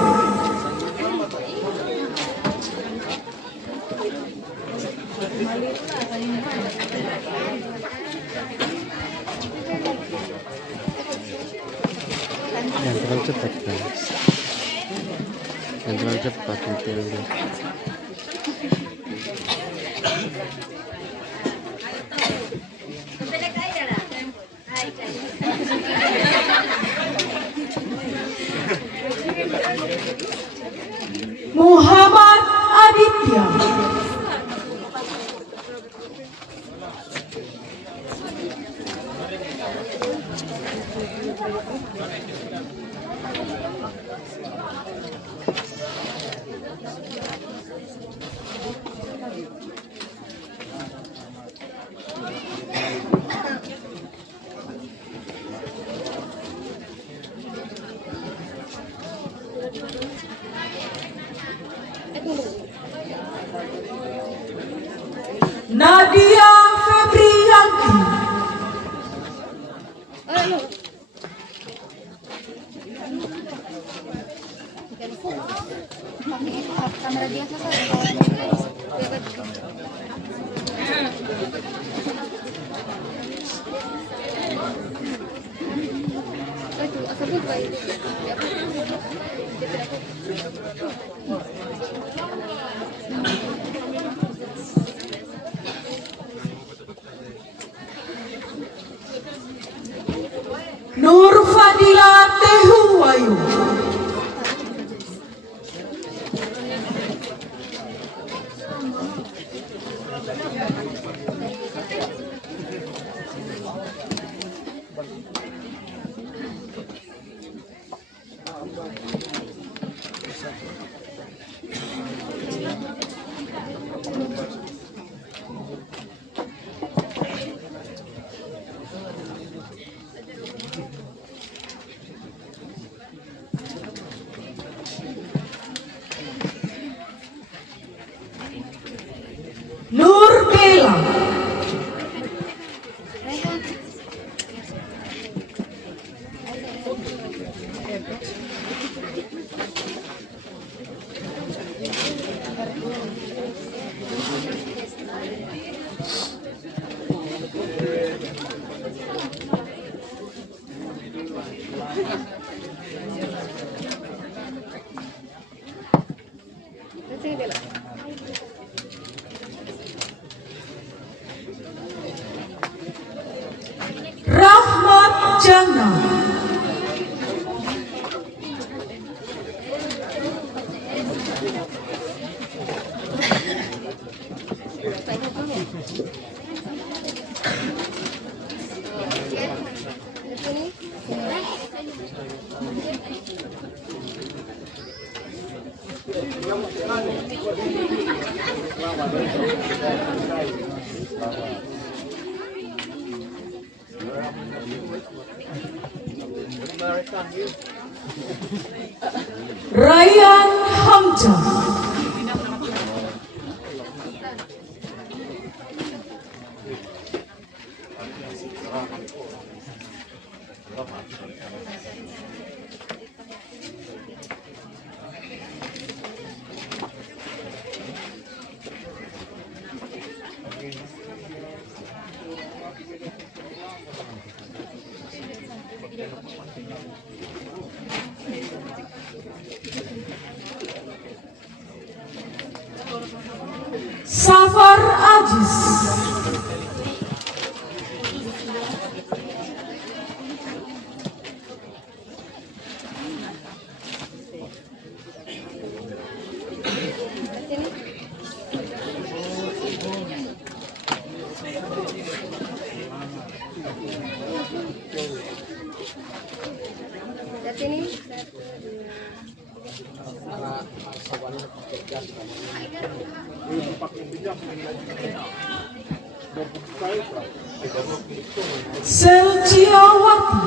Jangan terlalu cepat guys. Jangan terlalu cepat nanti lulus. Muhammad Aditya, Nadia Febrianti, Anu. Kamera dia Nur Fadila Tehuwayu, Nur Bella, sini Bella. Rahmat Jannah. Ryan Hamzah. Safar Ajis. Lihat sini. Selciawati.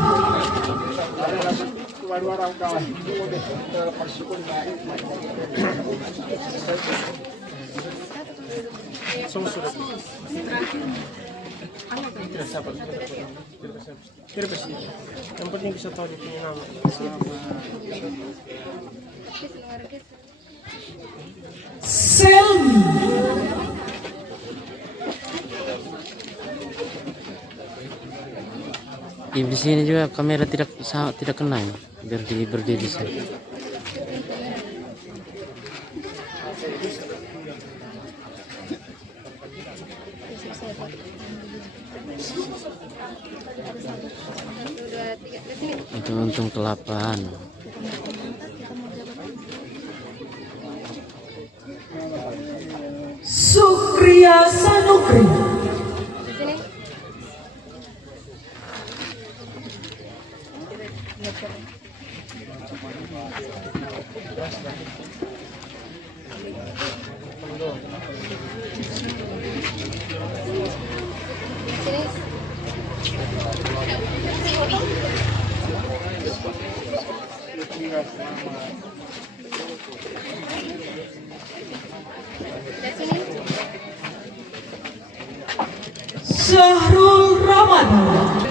Yang penting bisa tahu dia punya nama. Selmi. Di sini juga kamera tidak kena ya, biar berdiri bisa. Itu untung kelapaan. Sukriya Sanukri. Syahrul Ramadan.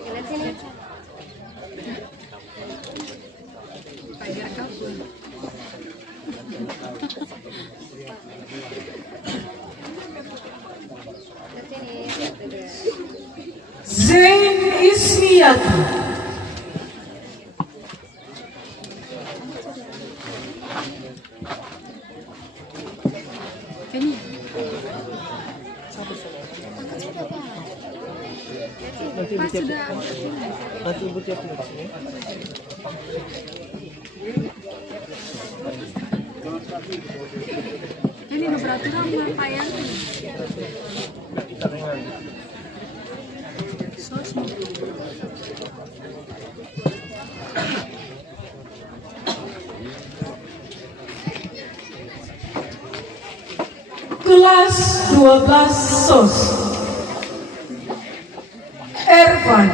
Lihat sini. Lihat sini. Zain Ismiyati. Nanti ibu tiap sini. Ini beraturan apa ya? Kelas 12 SOS. Ervan.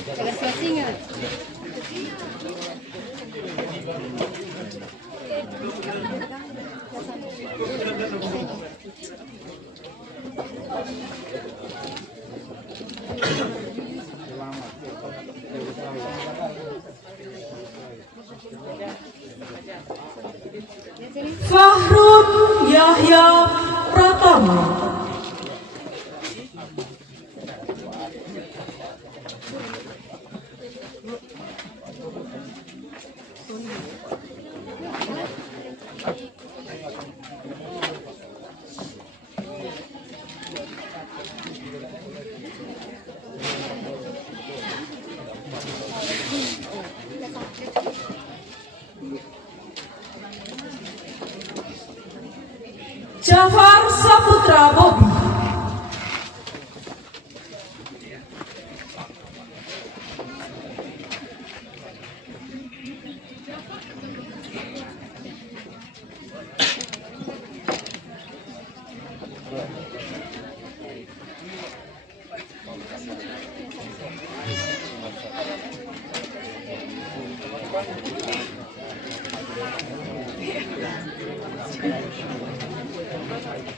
Jaga spacing ya. Jafar Saputra Bobi.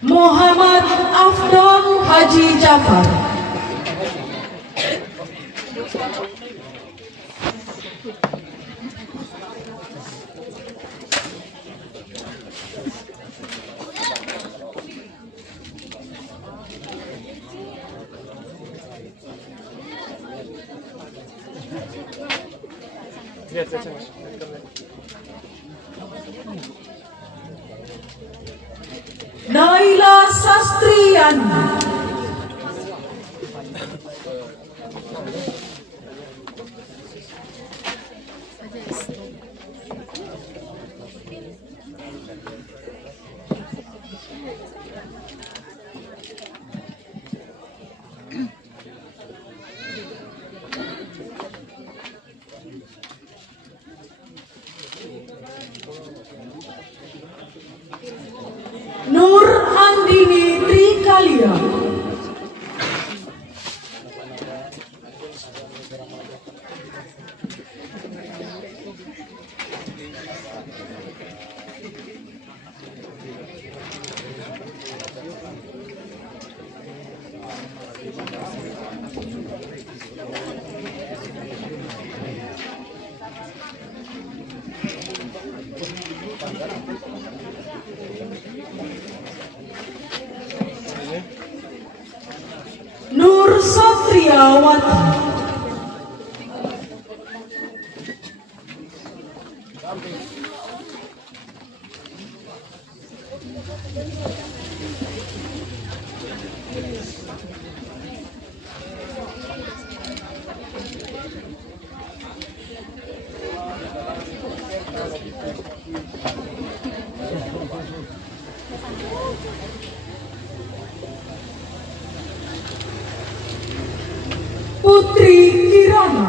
Muhammad Afdol Haji Jafar. Naila Sastriani. Nur Andini Trikalia. Nur Satriawati. Putri Kirana.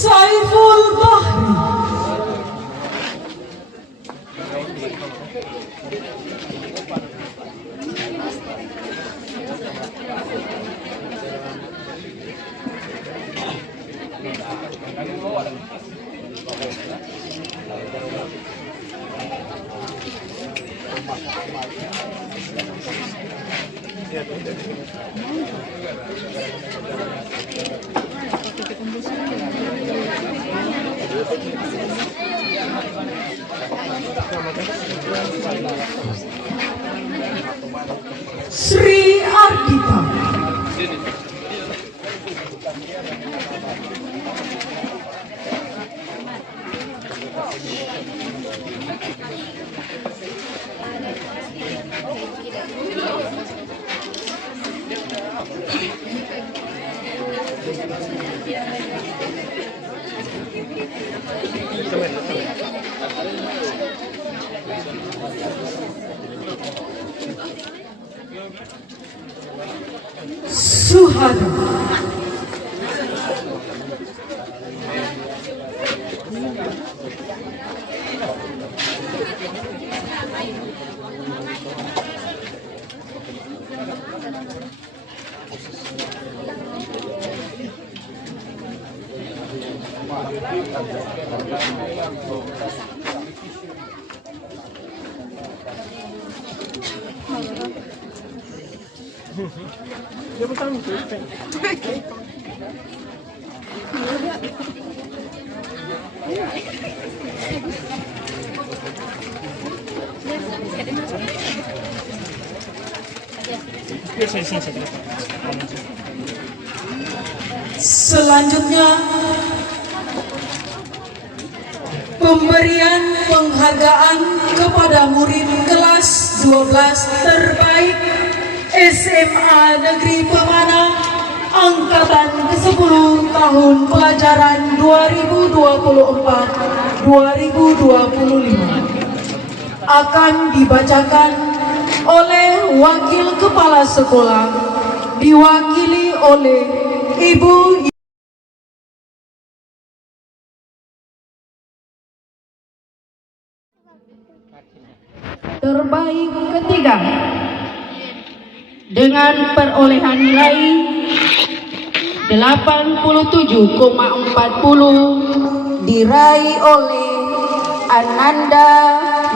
Saiful Bahri. Sri Ardita. Suhada. Biar saya Selanjutnya, pemberian penghargaan kepada murid kelas 12 terbaik SMA Negeri Pemana Angkatan ke-10 tahun pelajaran 2024-2025 akan dibacakan oleh Wakil Kepala Sekolah diwakili oleh Ibu terbaik ketiga dengan perolehan nilai 87,40 diraih oleh Ananda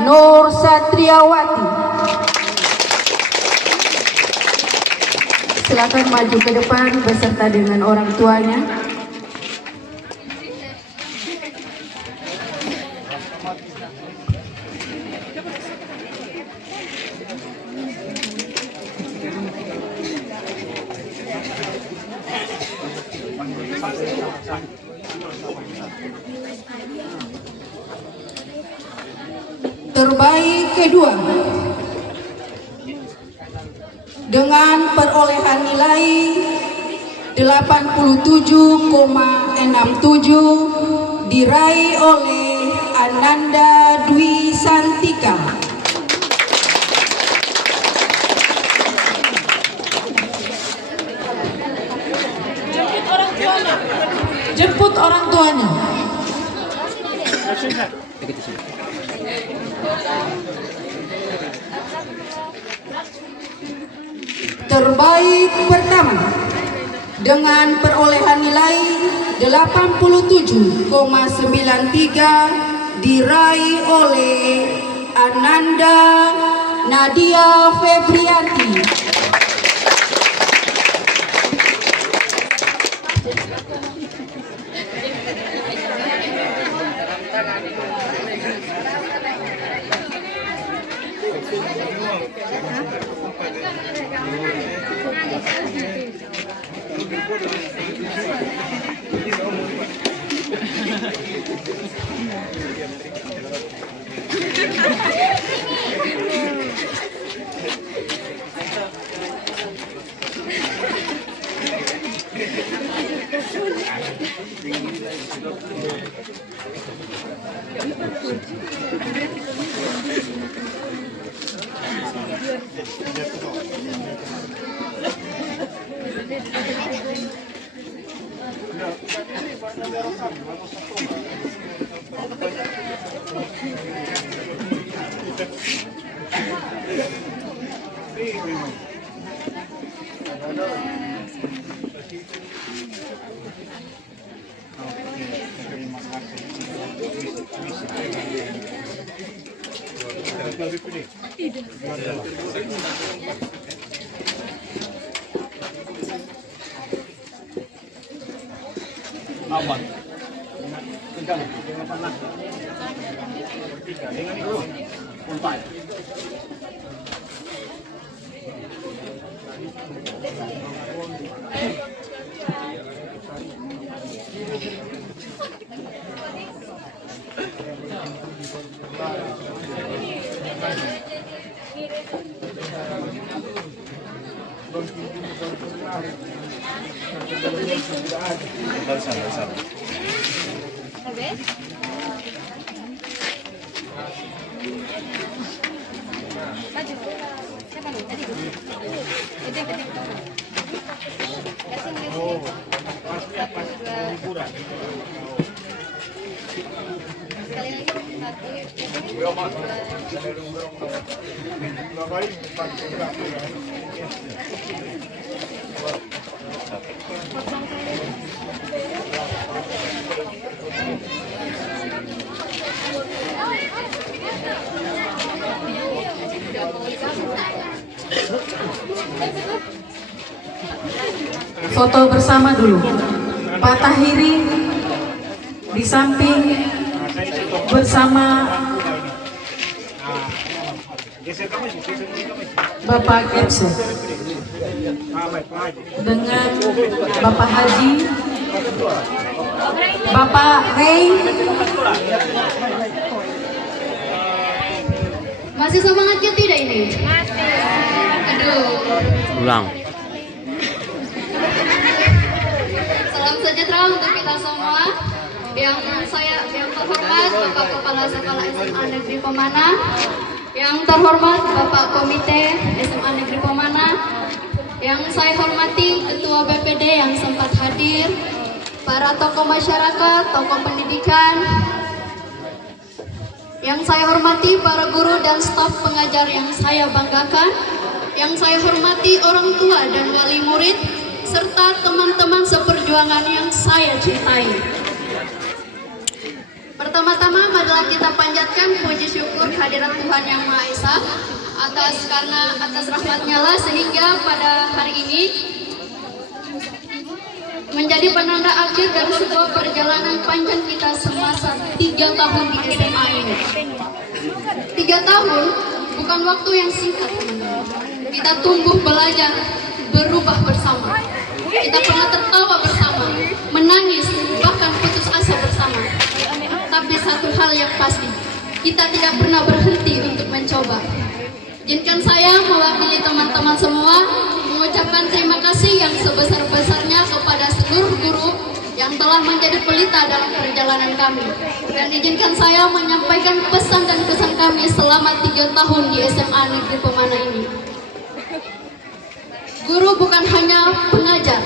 Nur Satriawati. Silakan maju ke depan beserta dengan orang tuanya. Terbaik kedua dengan perolehan nilai 87,67 diraih oleh Ananda Dwi Santika. jemput orang tuanya. Terbaik pertama dengan perolehan nilai 87,93 diraih oleh Ananda Nadia Febrianti. Foto bersama dulu. Pak Tahiri di samping bersama Bapak Kepsek dengan Bapak Haji, Bapak Rey. Masih semangat ya tidak ini? Aduh. Ulang. Salam sejahtera untuk kita semua. Yang terhormat Bapak Kepala Sekolah SMA Negeri Pemana, yang terhormat Bapak Komite SMA Negeri Pemana, yang saya hormati Ketua BPD yang sempat hadir, para tokoh masyarakat, tokoh pendidikan, yang saya hormati para guru dan staf pengajar yang saya banggakan, yang saya hormati orang tua dan wali murid, serta teman-teman seperjuangan yang saya cintai. Pertama-tama marilah kita panjatkan puji syukur kehadirat Tuhan Yang Maha Esa atas rahmatnya lah sehingga pada hari ini menjadi penanda akhir dari sebuah perjalanan panjang kita semasa 3 tahun di SMA ini. 3 tahun bukan waktu yang singkat, teman-teman. Kita tumbuh, belajar, berubah bersama. Kita pernah tertawa bersama, menangis, bahkan putus asa bersama. Tapi satu hal yang pasti, kita tidak pernah berhenti untuk mencoba. Izinkan saya mewakili teman-teman semua mengucapkan terima kasih yang sebesar-besarnya kepada seluruh guru yang telah menjadi pelita dalam perjalanan kami. Dan izinkan saya menyampaikan pesan dan kesan kami selama 3 tahun di SMA Negeri Pemana ini. Guru bukan hanya pengajar,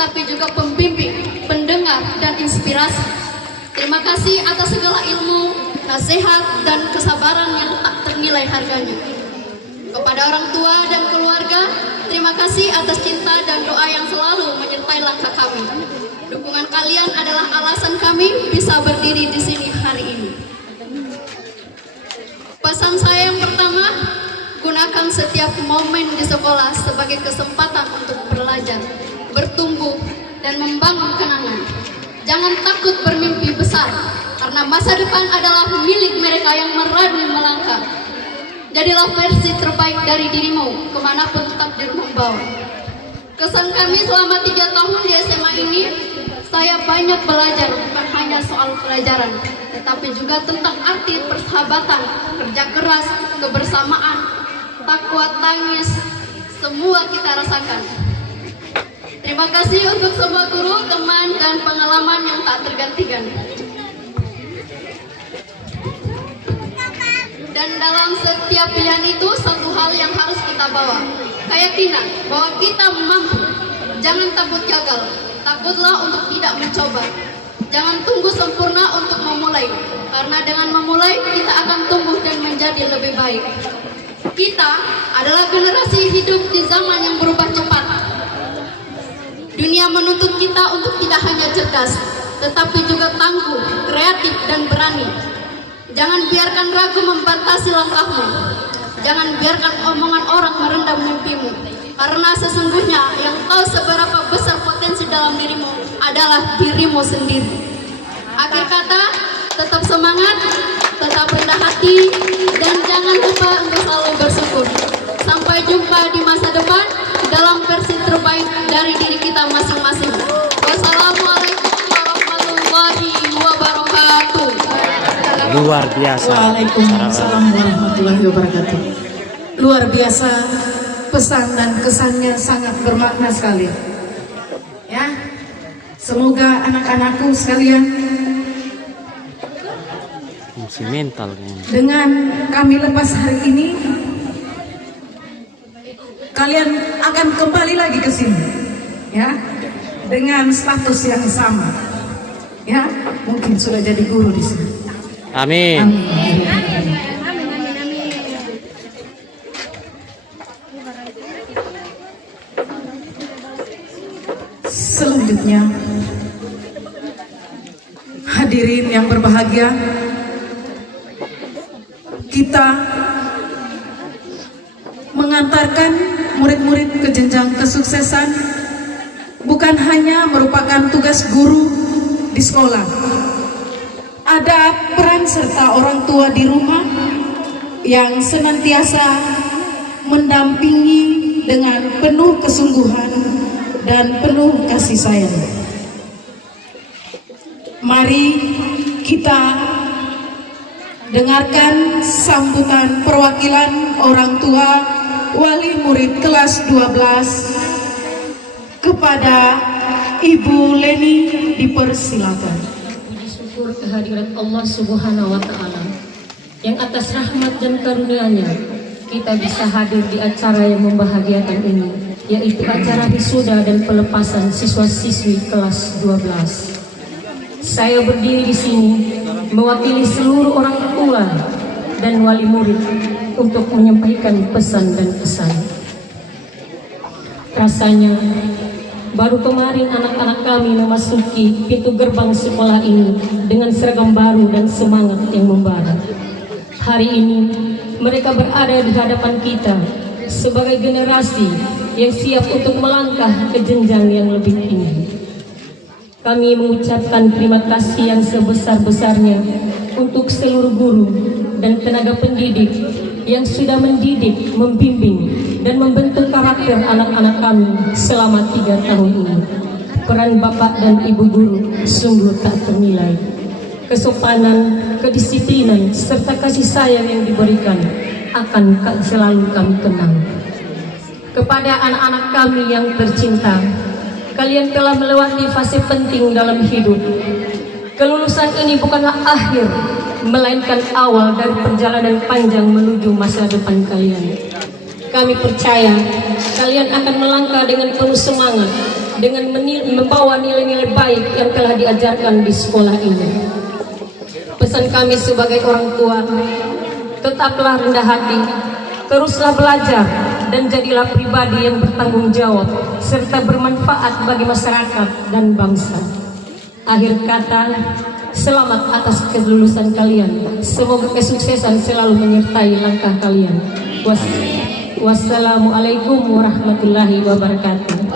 tapi juga pembimbing, pendengar, dan inspirasi. Terima kasih atas segala ilmu, nasihat, dan kesabaran yang tak ternilai harganya. Kepada orang tua dan keluarga, terima kasih atas cinta dan doa yang selalu menyertai langkah kami. Dukungan kalian adalah alasan kami bisa berdiri di sini hari ini. Pesan saya yang pertama, gunakan setiap momen di sekolah sebagai kesempatan untuk belajar, bertumbuh, dan membangun kenangan. Jangan takut bermimpi besar, karena masa depan adalah milik mereka yang berani melangkah. Jadilah versi terbaik dari dirimu, kemanapun takdir membawa. Kesan kami selama 3 tahun di SMA ini, saya banyak belajar bukan hanya soal pelajaran, tetapi juga tentang arti persahabatan, kerja keras, kebersamaan, takwa, tangis, semua kita rasakan. Terima kasih untuk semua guru, teman, dan pengalaman yang tak tergantikan. Dan dalam setiap pilihan itu, satu hal yang harus kita bawa, keyakinan bahwa kita mampu. Jangan takut gagal, takutlah untuk tidak mencoba. Jangan tunggu sempurna untuk memulai, karena dengan memulai, kita akan tumbuh dan menjadi lebih baik. Kita adalah generasi hidup di zaman yang berubah cepat. Dunia menuntut kita untuk tidak hanya cerdas, tetapi juga tangguh, kreatif, dan berani. Jangan biarkan ragu membatasi langkahmu. Jangan biarkan omongan orang merendam mimpimu. Karena sesungguhnya yang tahu seberapa besar potensi dalam dirimu adalah dirimu sendiri. Akhir kata, tetap semangat, tetap rendah hati, dan jangan lupa untuk selalu bersyukur. Sampai jumpa di masa depan dalam versi terbaik dari diri kita masing-masing. Wassalamualaikum warahmatullahi wabarakatuh. Luar biasa. Waalaikumsalam warahmatullahi wabarakatuh. Luar biasa, pesan dan kesannya sangat bermakna sekali. Ya, semoga anak-anakku sekalian Fungsi mental kayaknya. dengan kami lepas hari ini, kalian akan kembali lagi ke sini, ya, dengan status yang sama. Ya, mungkin sudah jadi guru di sini. Amin. Amin. Selanjutnya, hadirin yang berbahagia, kita mengantarkan murid-murid ke jenjang kesuksesan bukan hanya merupakan tugas guru di sekolah. Ada peran serta orang tua di rumah, yang senantiasa mendampingi dengan penuh kesungguhan dan penuh kasih sayang. Mari kita dengarkan sambutan perwakilan orang tua wali murid kelas 12 kepada Ibu Leni, dipersilakan. Puji syukur kehadirat Allah Subhanahu wa Ta'ala, yang atas rahmat dan karunia-Nya kita bisa hadir di acara yang membahagiakan ini, yaitu acara wisuda dan pelepasan siswa-siswi kelas 12. Saya berdiri di sini mewakili seluruh orang tua dan wali murid untuk menyampaikan pesan dan kesan. Rasanya baru kemarin anak-anak kami memasuki pintu gerbang sekolah ini dengan seragam baru dan semangat yang membara. Hari ini mereka berada di hadapan kita sebagai generasi yang siap untuk melangkah ke jenjang yang lebih tinggi. Kami mengucapkan terima kasih yang sebesar-besarnya untuk seluruh guru dan tenaga pendidik yang sudah mendidik, membimbing, dan membentuk karakter anak-anak kami selama 3 tahun ini. Peran Bapak dan Ibu guru sungguh tak ternilai. Kesopanan, kedisiplinan, serta kasih sayang yang diberikan akan selalu kami kenang. Kepada anak-anak kami yang tercinta, kalian telah melewati fase penting dalam hidup. Kelulusan ini bukanlah akhir, melainkan awal dari perjalanan panjang menuju masa depan kalian. Kami percaya kalian akan melangkah dengan penuh semangat, dengan membawa nilai-nilai baik yang telah diajarkan di sekolah ini. Pesan kami sebagai orang tua, tetaplah rendah hati, teruslah belajar, dan jadilah pribadi yang bertanggung jawab serta bermanfaat bagi masyarakat dan bangsa. Akhir kata, selamat atas kelulusan kalian. Semoga kesuksesan selalu menyertai langkah kalian. Wassalamualaikum warahmatullahi wabarakatuh.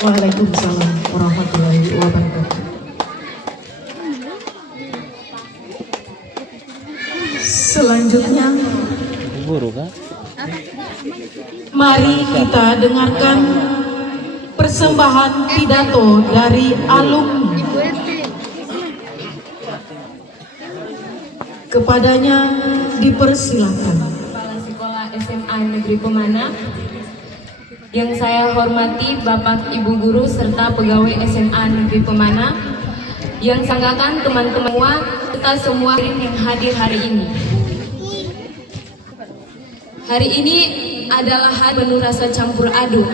Waalaikumsalam warahmatullahi wabarakatuh. Selanjutnya, mari kita dengarkan persembahan pidato dari alumni. Kepadanya dipersilakan. Kepala Sekolah SMA Negeri Pemana, yang saya hormati Bapak Ibu guru serta pegawai SMA Negeri Pemana, yang sanggakan teman-teman serta semua yang hadir hari ini. Hari ini adalah hari penuh rasa campur aduk.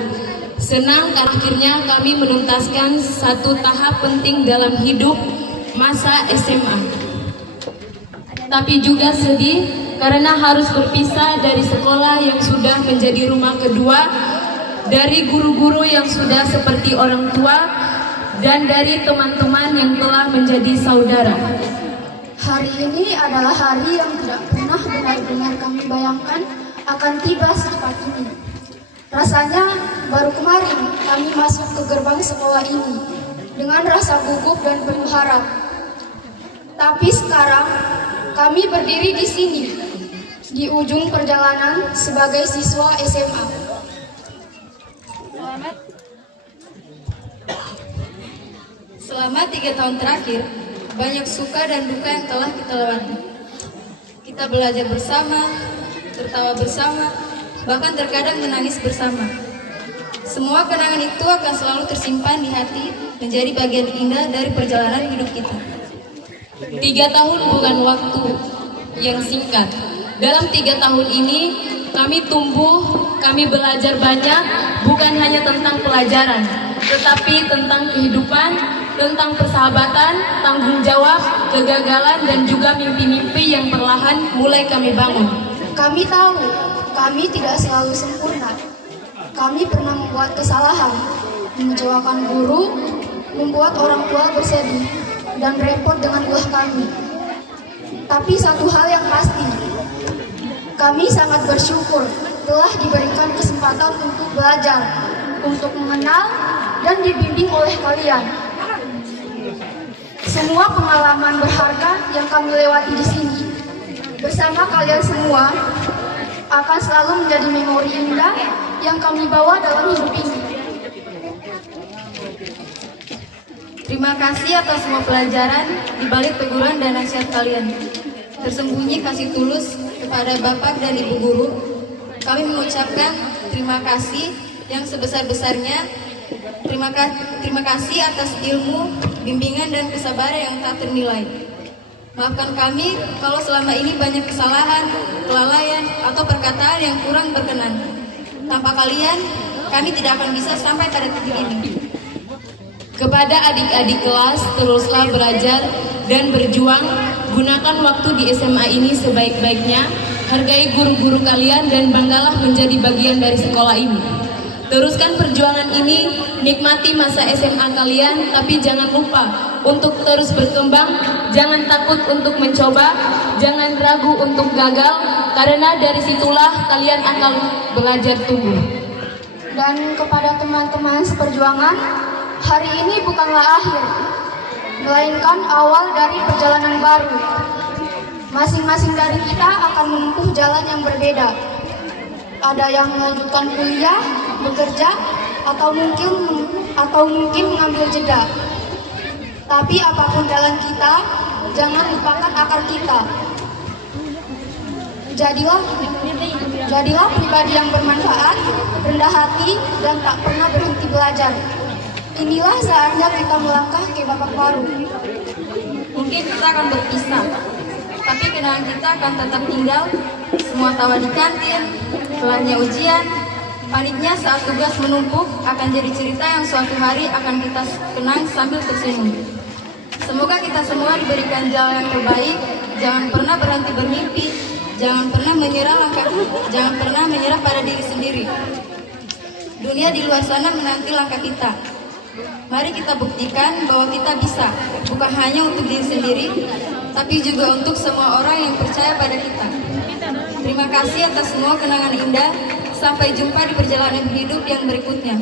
Senang karena akhirnya kami menuntaskan satu tahap penting dalam hidup masa SMA. Tapi juga sedih karena harus berpisah dari sekolah yang sudah menjadi rumah kedua, dari guru-guru yang sudah seperti orang tua, dan dari teman-teman yang telah menjadi saudara. Hari ini adalah hari yang tidak pernah benar-benar kami bayangkan akan tiba secepat ini. Rasanya baru kemarin kami masuk ke gerbang sekolah ini dengan rasa gugup dan penuh harap. Tapi sekarang kami berdiri di sini di ujung perjalanan sebagai siswa SMA. Selama 3 tahun terakhir, banyak suka dan duka yang telah kita lewati. Kita belajar bersama, tertawa bersama, bahkan terkadang menangis bersama. Semua kenangan itu akan selalu tersimpan di hati, menjadi bagian indah dari perjalanan hidup kita. 3 tahun bukan waktu yang singkat. Dalam 3 tahun ini, kami tumbuh, kami belajar banyak, bukan hanya tentang pelajaran, tetapi tentang kehidupan, tentang persahabatan, tanggung jawab, kegagalan, dan juga mimpi-mimpi yang perlahan mulai kami bangun. Kami tahu, kami tidak selalu sempurna. Kami pernah membuat kesalahan, mengecewakan guru, membuat orang tua bersedih, dan repot dengan ulah kami. Tapi satu hal yang pasti, kami sangat bersyukur telah diberikan kesempatan untuk belajar, untuk mengenal, dan dibimbing oleh kalian. semua pengalaman berharga yang kami lewati di sini. Bersama kalian semua akan selalu menjadi memori indah yang kami bawa dalam hidup ini. Terima kasih atas semua pelajaran di balik teguran dan nasihat kalian. Tersembunyi kasih tulus kepada Bapak dan Ibu Guru. Kami mengucapkan terima kasih yang sebesar-besarnya. Terima kasih atas ilmu, bimbingan, dan kesabaran yang tak ternilai. Maafkan kami kalau selama ini banyak kesalahan, kelalaian, atau perkataan yang kurang berkenan. Tanpa kalian, kami tidak akan bisa sampai pada titik ini. Kepada adik-adik kelas, teruslah belajar dan berjuang. Gunakan waktu di SMA ini sebaik-baiknya. Hargai guru-guru kalian dan banggalah menjadi bagian dari sekolah ini. Teruskan perjuangan ini, nikmati masa SMA kalian, tapi jangan lupa untuk terus berkembang. Jangan takut untuk mencoba, jangan ragu untuk gagal, karena dari situlah kalian akan belajar tumbuh. Dan kepada teman-teman seperjuangan, hari ini bukanlah akhir, melainkan awal dari perjalanan baru. Masing-masing dari kita akan menempuh jalan yang berbeda. Ada yang melanjutkan kuliah, bekerja, atau mungkin mengambil jeda. Tapi apapun jalan kita, jangan lupakan akar kita. Jadilah pribadi yang bermanfaat, rendah hati, dan tak pernah berhenti belajar. Inilah saatnya kita melangkah ke babak baru. Mungkin kita akan berpisah, tapi kenangan kita akan tetap tinggal. Semua tawa di kantin, kelahnya ujian, paniknya saat tugas menumpuk akan jadi cerita yang suatu hari akan kita kenang sambil tersenyum. Semoga kita semua diberikan jalan yang terbaik. Jangan pernah berhenti bermimpi, jangan pernah menyerah pada diri sendiri. Dunia di luar sana menanti langkah kita. Mari kita buktikan bahwa kita bisa, bukan hanya untuk diri sendiri, tapi juga untuk semua orang yang percaya pada kita. Terima kasih atas semua kenangan indah. Sampai jumpa di perjalanan hidup yang berikutnya.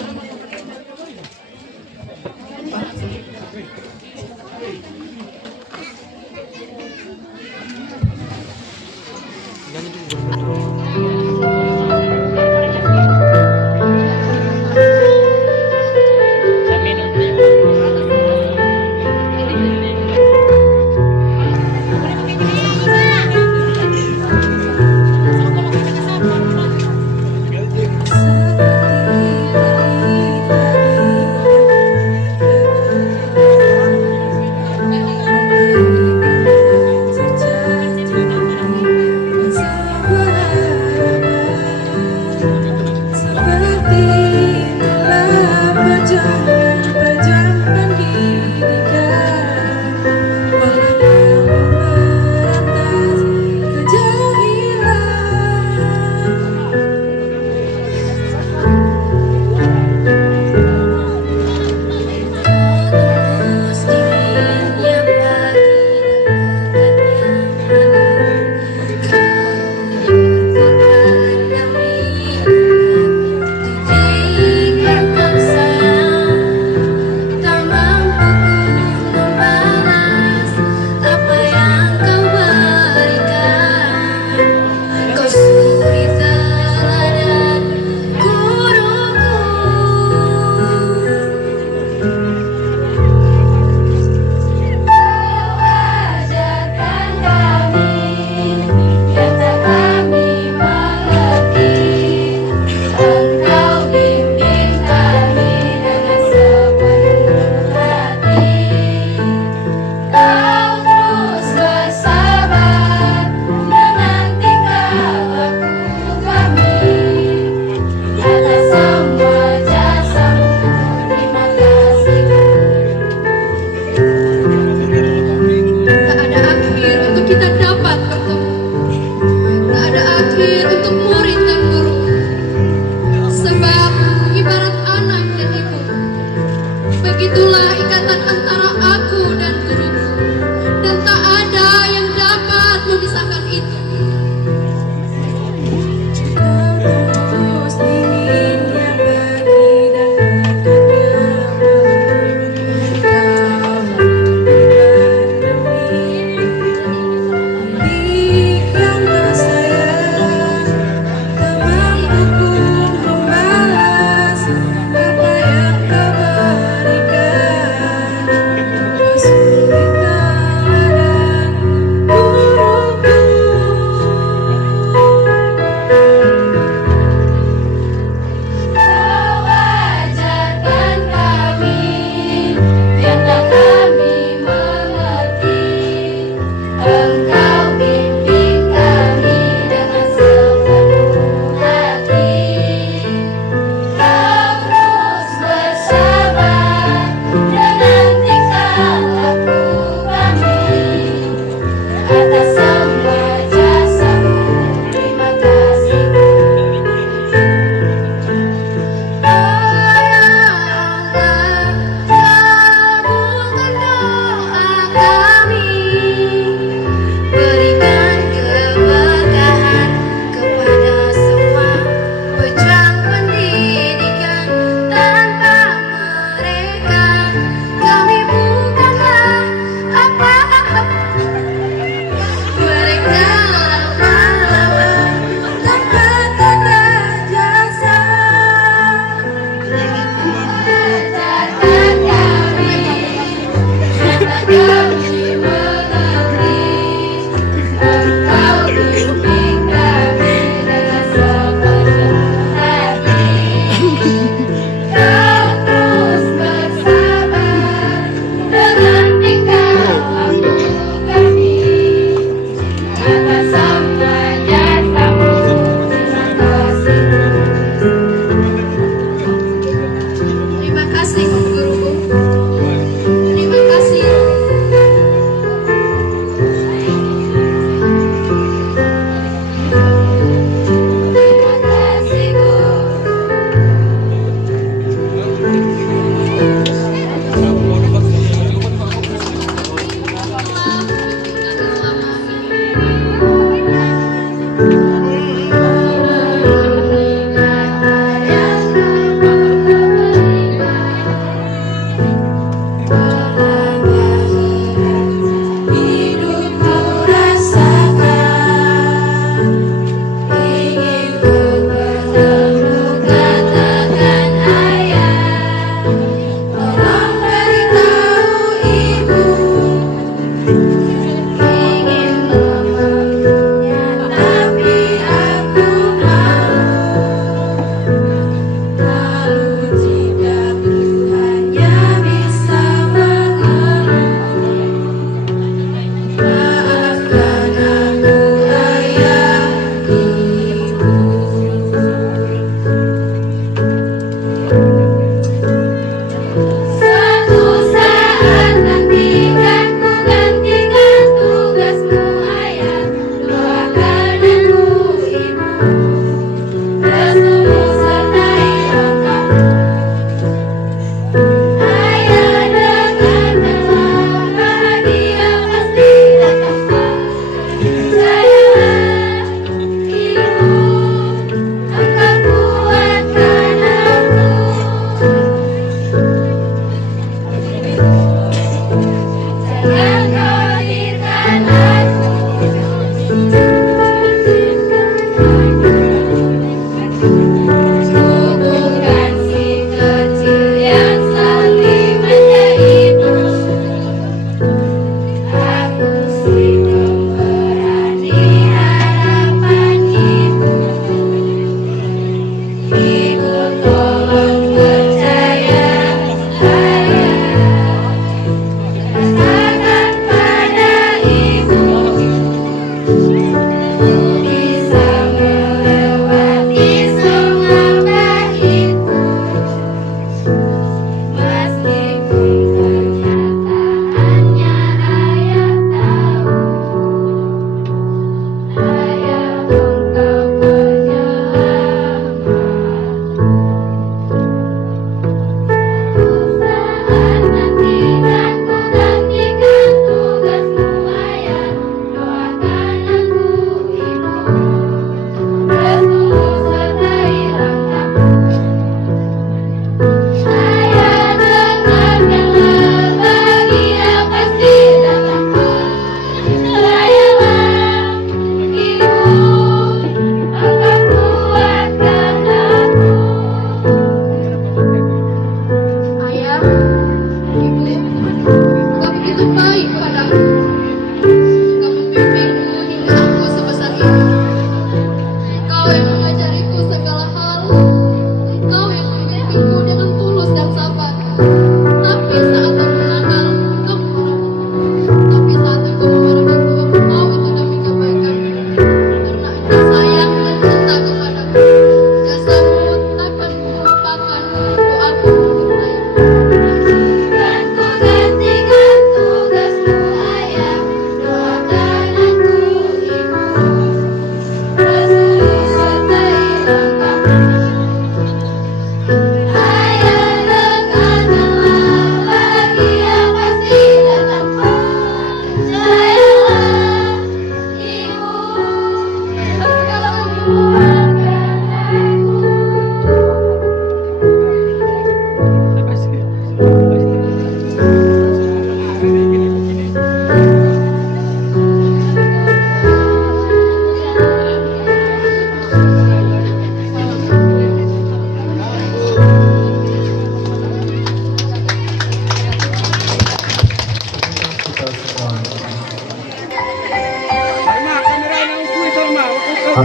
Sebuah Rasakan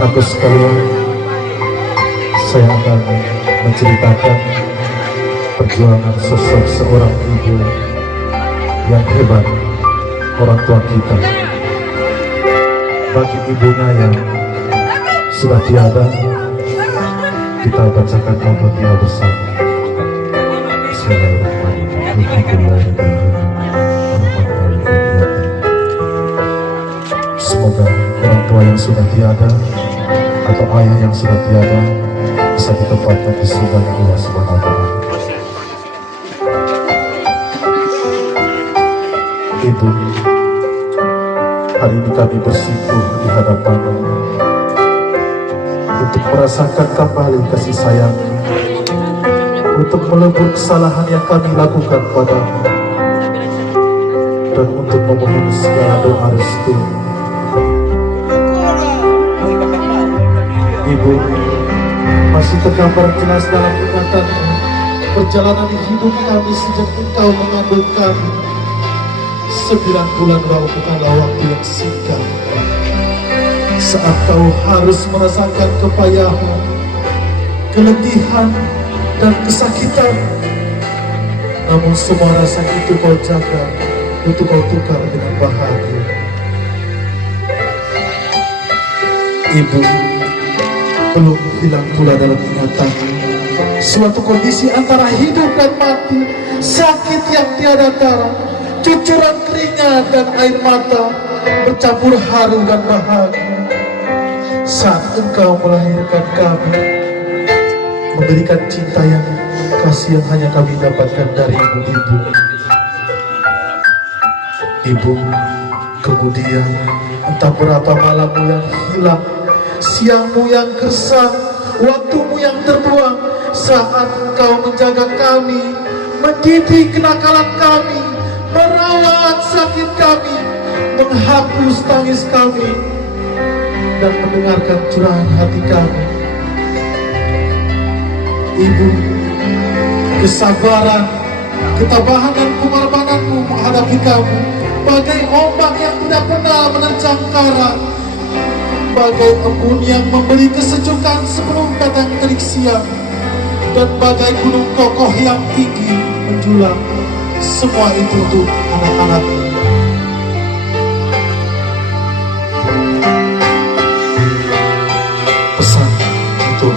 Anakku sekalian, saya akan menceritakan perjuangan sosok seorang ibu yang hebat, orang tua kita. Bagi ibunya yang sudah tiada, kita bacakan Al-Fatihah bersama. Bismillahirrahmanirrahim. Semoga orang tua yang sudah tiada atau ayah yang sudah tiada bisa ditempatkan di surga Allah Subhanahu wa Ta'ala. Ibu, hari ini kami bersikuh di hadapan-Mu untuk merasakan kembali kasih sayang, untuk melebur kesalahan yang kami lakukan padamu, dan untuk memohon segala doa restu. Ibu, masih tergambar jelas dalam ingatan-Mu perjalanan hidup kami sejak Engkau mengandung kami. 9 bulan bukanlah waktu yang singkat. Saat Kau harus merasakan kepayahan, keletihan, dan kesakitan, namun semua rasa itu Kau jaga untuk Kau tukar dengan bahagia. Ibu, belum hilang pula dalam ingatan suatu kondisi antara hidup dan mati, sakit yang tiada tara, cucuran keringat dan air mata bercampur haru dan bahagia. Saat Engkau melahirkan kami, memberikan cinta yang kasih yang hanya kami dapatkan dari ibu-ibu. Ibu, kemudian entah berapa malammu yang hilang, siangmu yang gersang, waktumu yang terbuang, saat Engkau menjaga kami, mendidik kenakalan kami, merawat sakit kami, menghapus tangis kami, dan mendengarkan curahan hati kami. Ibu, kesabaran, ketabahan dan pengorbanan-Mu menghadapi kami bagai ombak yang tidak pernah menerjang karang, bagai embun yang memberi kesejukan sebelum datang terik siang, dan bagai gunung kokoh yang tinggi menjulang. Semua itu untuk anak-anak-Mu. Pesan untuk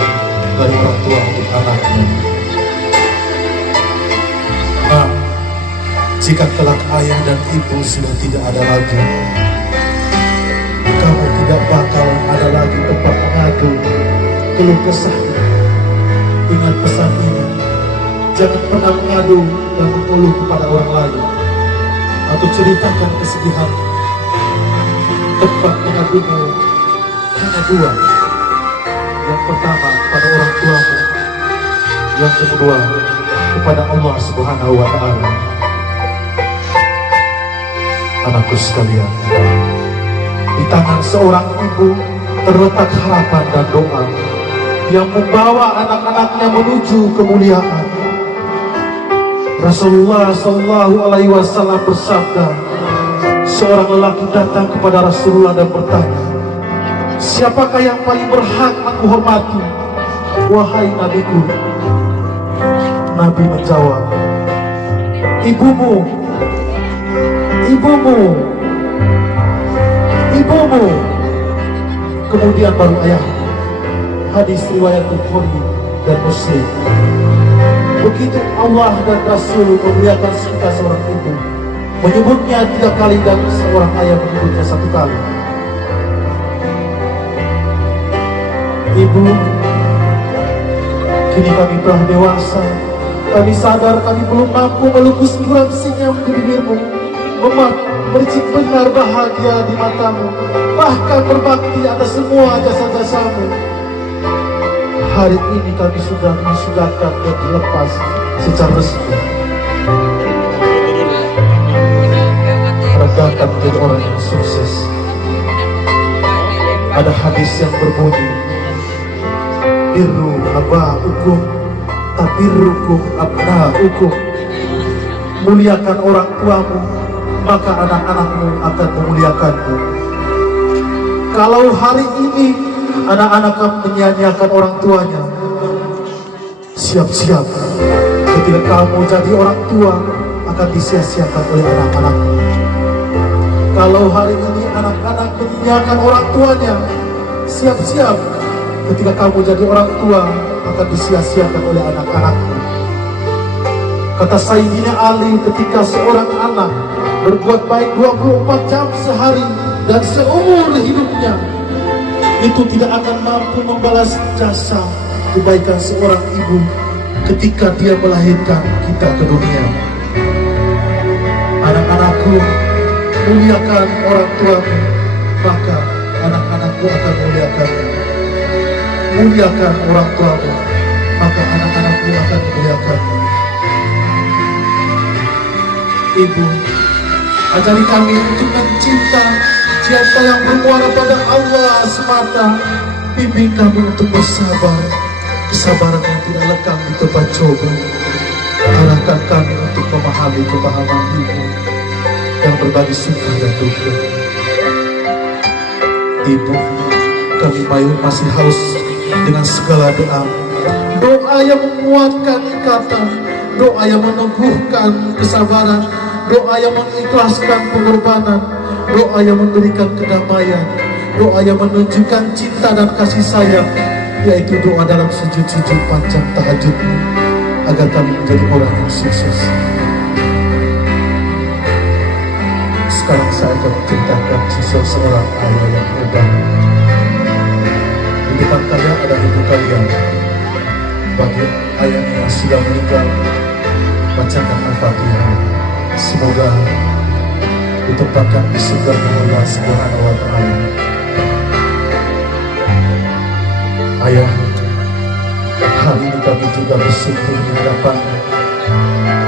dari orang tua untuk anaknya. Nah, jika kelak ayah dan ibu sudah tidak ada lagi, kamu tidak bakal ada lagi tempat mengadu, keluh kesah. Ingat pesan ini, jangan pernah mengadu dan mengeluh kepada orang lain atau ceritakan kesedihan. Tempat mengadumu hanya 2. Yang pertama kepada orang tuamu, yang kedua kepada Allah Subhanahu wa Ta'ala. Anakku sekalian, di tangan seorang ibu terletak harapan dan doa yang membawa anak-anaknya menuju kemuliaan. Rasulullah Shallallahu Alaihi Wasallam bersabda, seorang lelaki datang kepada Rasulullah dan bertanya, siapakah yang paling berhak aku hormati, wahai Nabiku? Nabi menjawab, ibumu, ibumu, ibumu, kemudian baru ayahmu. Hadis riwayat Bukhari dan Muslim. Begitu Allah dan Rasul memuliakan kita seorang ibu, menyebutnya 3 kali dan seorang ayah menyebutnya 1 kali. Ibu, kini kami telah dewasa. Kami sadar kami belum mampu melukis buram senyum di bibirmu, mericik benar bahagia di matamu, bahkan berbakti atas semua jasa-jasamu. Hari ini kami sudah disudahkan dan dilepas secara resmi. Regahkan menjadi orang yang sukses. Ada hadis yang berbunyi, birru aba'ukum tabirrukum abna'ukum. Muliakan orang tuamu, maka anak-anakmu akan memuliakanmu. Kalau hari ini anak-anak kamu menyanyiakan orang tuanya. Siap-siap, ketika kamu jadi orang tua akan disia-siakan oleh anak-anakmu. Kalau hari ini anak-anak menyanyiakan orang tuanya, siap-siap, ketika kamu jadi orang tua akan disia-siakan oleh anak-anakmu. Kata Sayyidina Ali, ketika seorang anak berbuat baik 24 jam sehari dan seumur hidupnya, itu tidak akan mampu membalas jasa kebaikan seorang ibu ketika dia melahirkan kita ke dunia. Anak-anakku, muliakan orang tuamu, maka anak-anakku akan muliakanmu. Muliakan orang tuamu, maka anak-anakmu akan muliakanmu. Ibu, ajari kami untuk mencinta cinta yang bermuara pada Allah semata. Bimbing kami untuk bersabar, kesabaran yang tidak lekang di tempat coba. Arahkan kami untuk memahami kepahaman Ibu yang berbagi suka dan duka. Ibu, kami masih haus dengan segala doa. Doa yang menguatkan ikatan, doa yang meneguhkan kesabaran, doa yang mengikhlaskan pengorbanan, doa yang memberikan kedamaian, doa yang menunjukkan cinta dan kasih sayang, yaitu doa dalam sujud-sujud panjang tahajudmu, agar kami menjadi orang yang sukses. Sekarang saya akan menceritakan kisah seorang ayah yang hebat. Di depan kalian ada ibu kalian. Bagi ayahnya yang sudah meninggal, bacakan Al-Fatihah. Semoga ditempatkan di surga Allah Subhanahu wa Ta'ala. Ayah, hari ini kami juga bersyukur di hadapan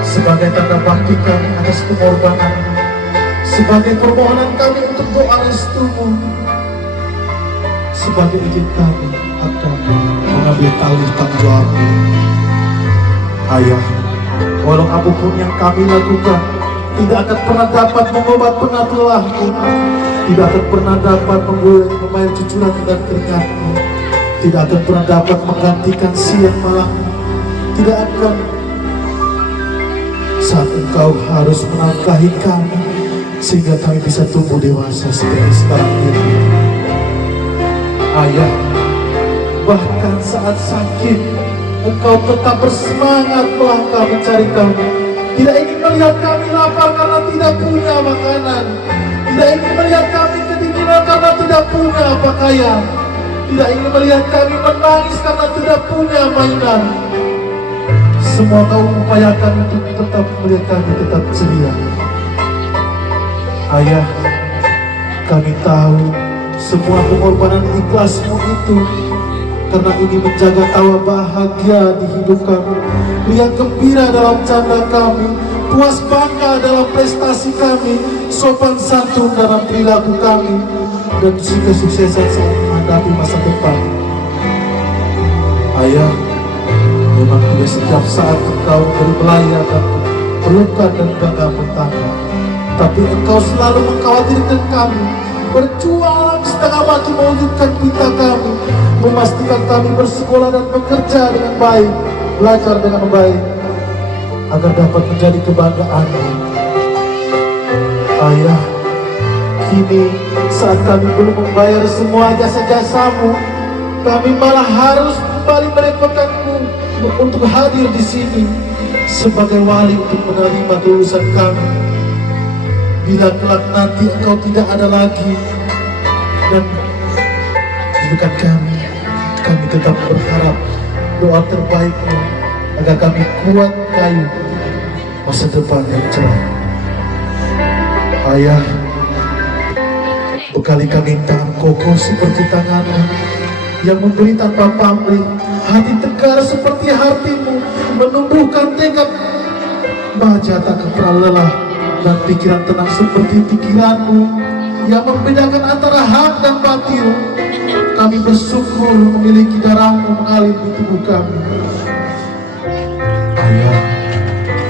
sebagai tanda bakti kami atas pengorbanan, sebagai permohonan kami untuk doa restumu, sebagai izin kami akan mengambil alih tanggung jawabmu. Ayah, walau apapun yang kami lakukan tidak akan pernah dapat mengobat penat lelahmu, tidak akan pernah dapat membayar cucuran dan keringatmu, tidak akan pernah dapat menggantikan siang malam, tidak akan saat engkau harus menafkahi kami sehingga kami bisa tumbuh dewasa seperti sekarang ini. Ayah, bahkan saat sakit engkau tetap bersemangat melangkah mencari kami, tidak ingin melihat kami lapar karena tidak punya makanan, tidak ingin melihat kami kedinginan karena tidak punya pakaian, tidak ingin melihat kami menangis karena tidak punya mainan. Semua kau upayakan untuk tetap melihat kami tetap ceria. Ayah, kami tahu semua pengorbanan ikhlasmu itu karena ingin menjaga tawa bahagia di hidup kami, riang gembira dalam canda kami, puas bangga dalam prestasi kami, sopan santun dalam perilaku kami, dan kesuksesan saat menghadapi masa depan. Ayah, memang tidak setiap saat engkau berbelaya dan pelukan dan bangga bertanya, tapi engkau selalu mengkhawatirkan kami, berjuang setengah mati mewujudkan kita kami, memastikan kami bersekolah dan bekerja dengan baik, belajar dengan baik, agar dapat menjadi kebanggaan. Ayah, kini saat kami belum membayar semua jasa-jasamu, kami malah harus kembali merepotkanmu untuk hadir di sini sebagai wali untuk menerima kelulusan kami. Bila kelak nanti engkau tidak ada lagi dan di dekat kami tetap berharap doa terbaikmu agar kami kuat kayu masa depan yang cerah. Ayah, bekali kami tangan kokoh seperti tanganmu yang memberi tanpa pamrih, hati tegar seperti hatimu, menumbuhkan tekad baja tak pernah lelah, dan pikiran tenang seperti pikiranmu yang membedakan antara hak dan batil. Kami bersyukur memiliki darahmu mengalir di tubuh kami. Ayah,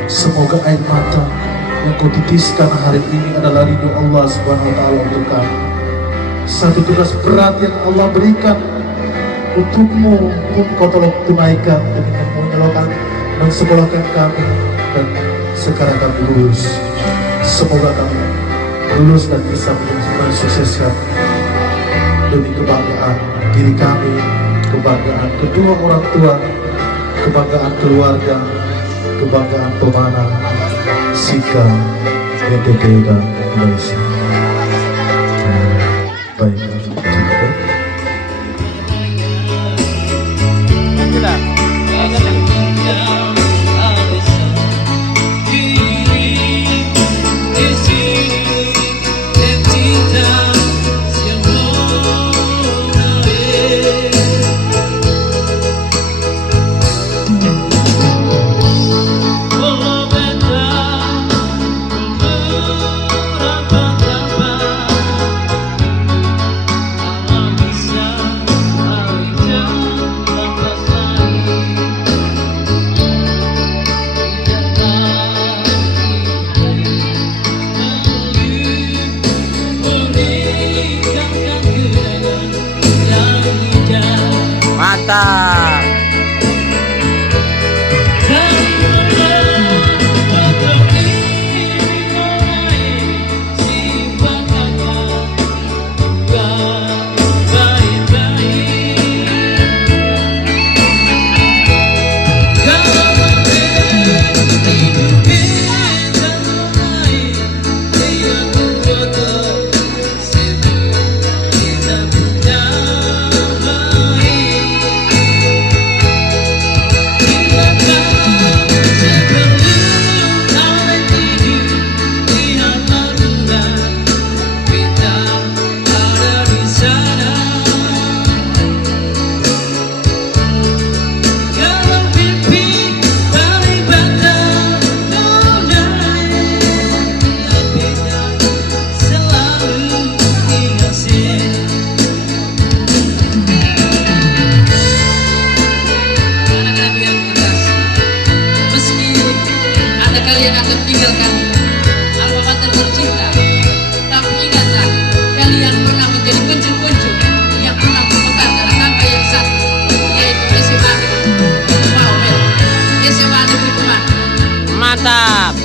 semoga air mata yang kau titiskan hari ini adalah ridho Allah Subhanahu wa Ta'ala untuk kami. Satu tugas berat yang Allah berikan untukmu pun kau tolong tunaikan dengan menyelamatkan mensekolahkan kami dan sekarang kami lulus. Semoga kami lulus dan bisa mensukseskan demi kebanggaan diri kami, kebanggaan kedua orang tua, kebanggaan keluarga, kebanggaan pemanah Sika NTT dan Indonesia. Baik, cukup. Mantap. Kalian akan tinggalkan alma mater tercinta, tapi ingatlah kalian pernah menjadi kunjung-kunjung yang pernah berputar dalam tangga yang satu, yaitu SMA SMA Negeri Pemana. Mantap.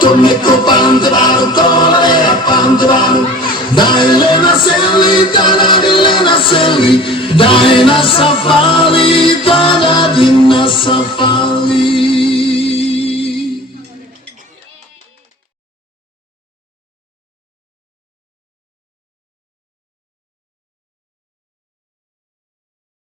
Tomeko pante baru, kolera pante baru. Dai Lena Selli, Lena Selli, Dai Nasafali, Dina Safali.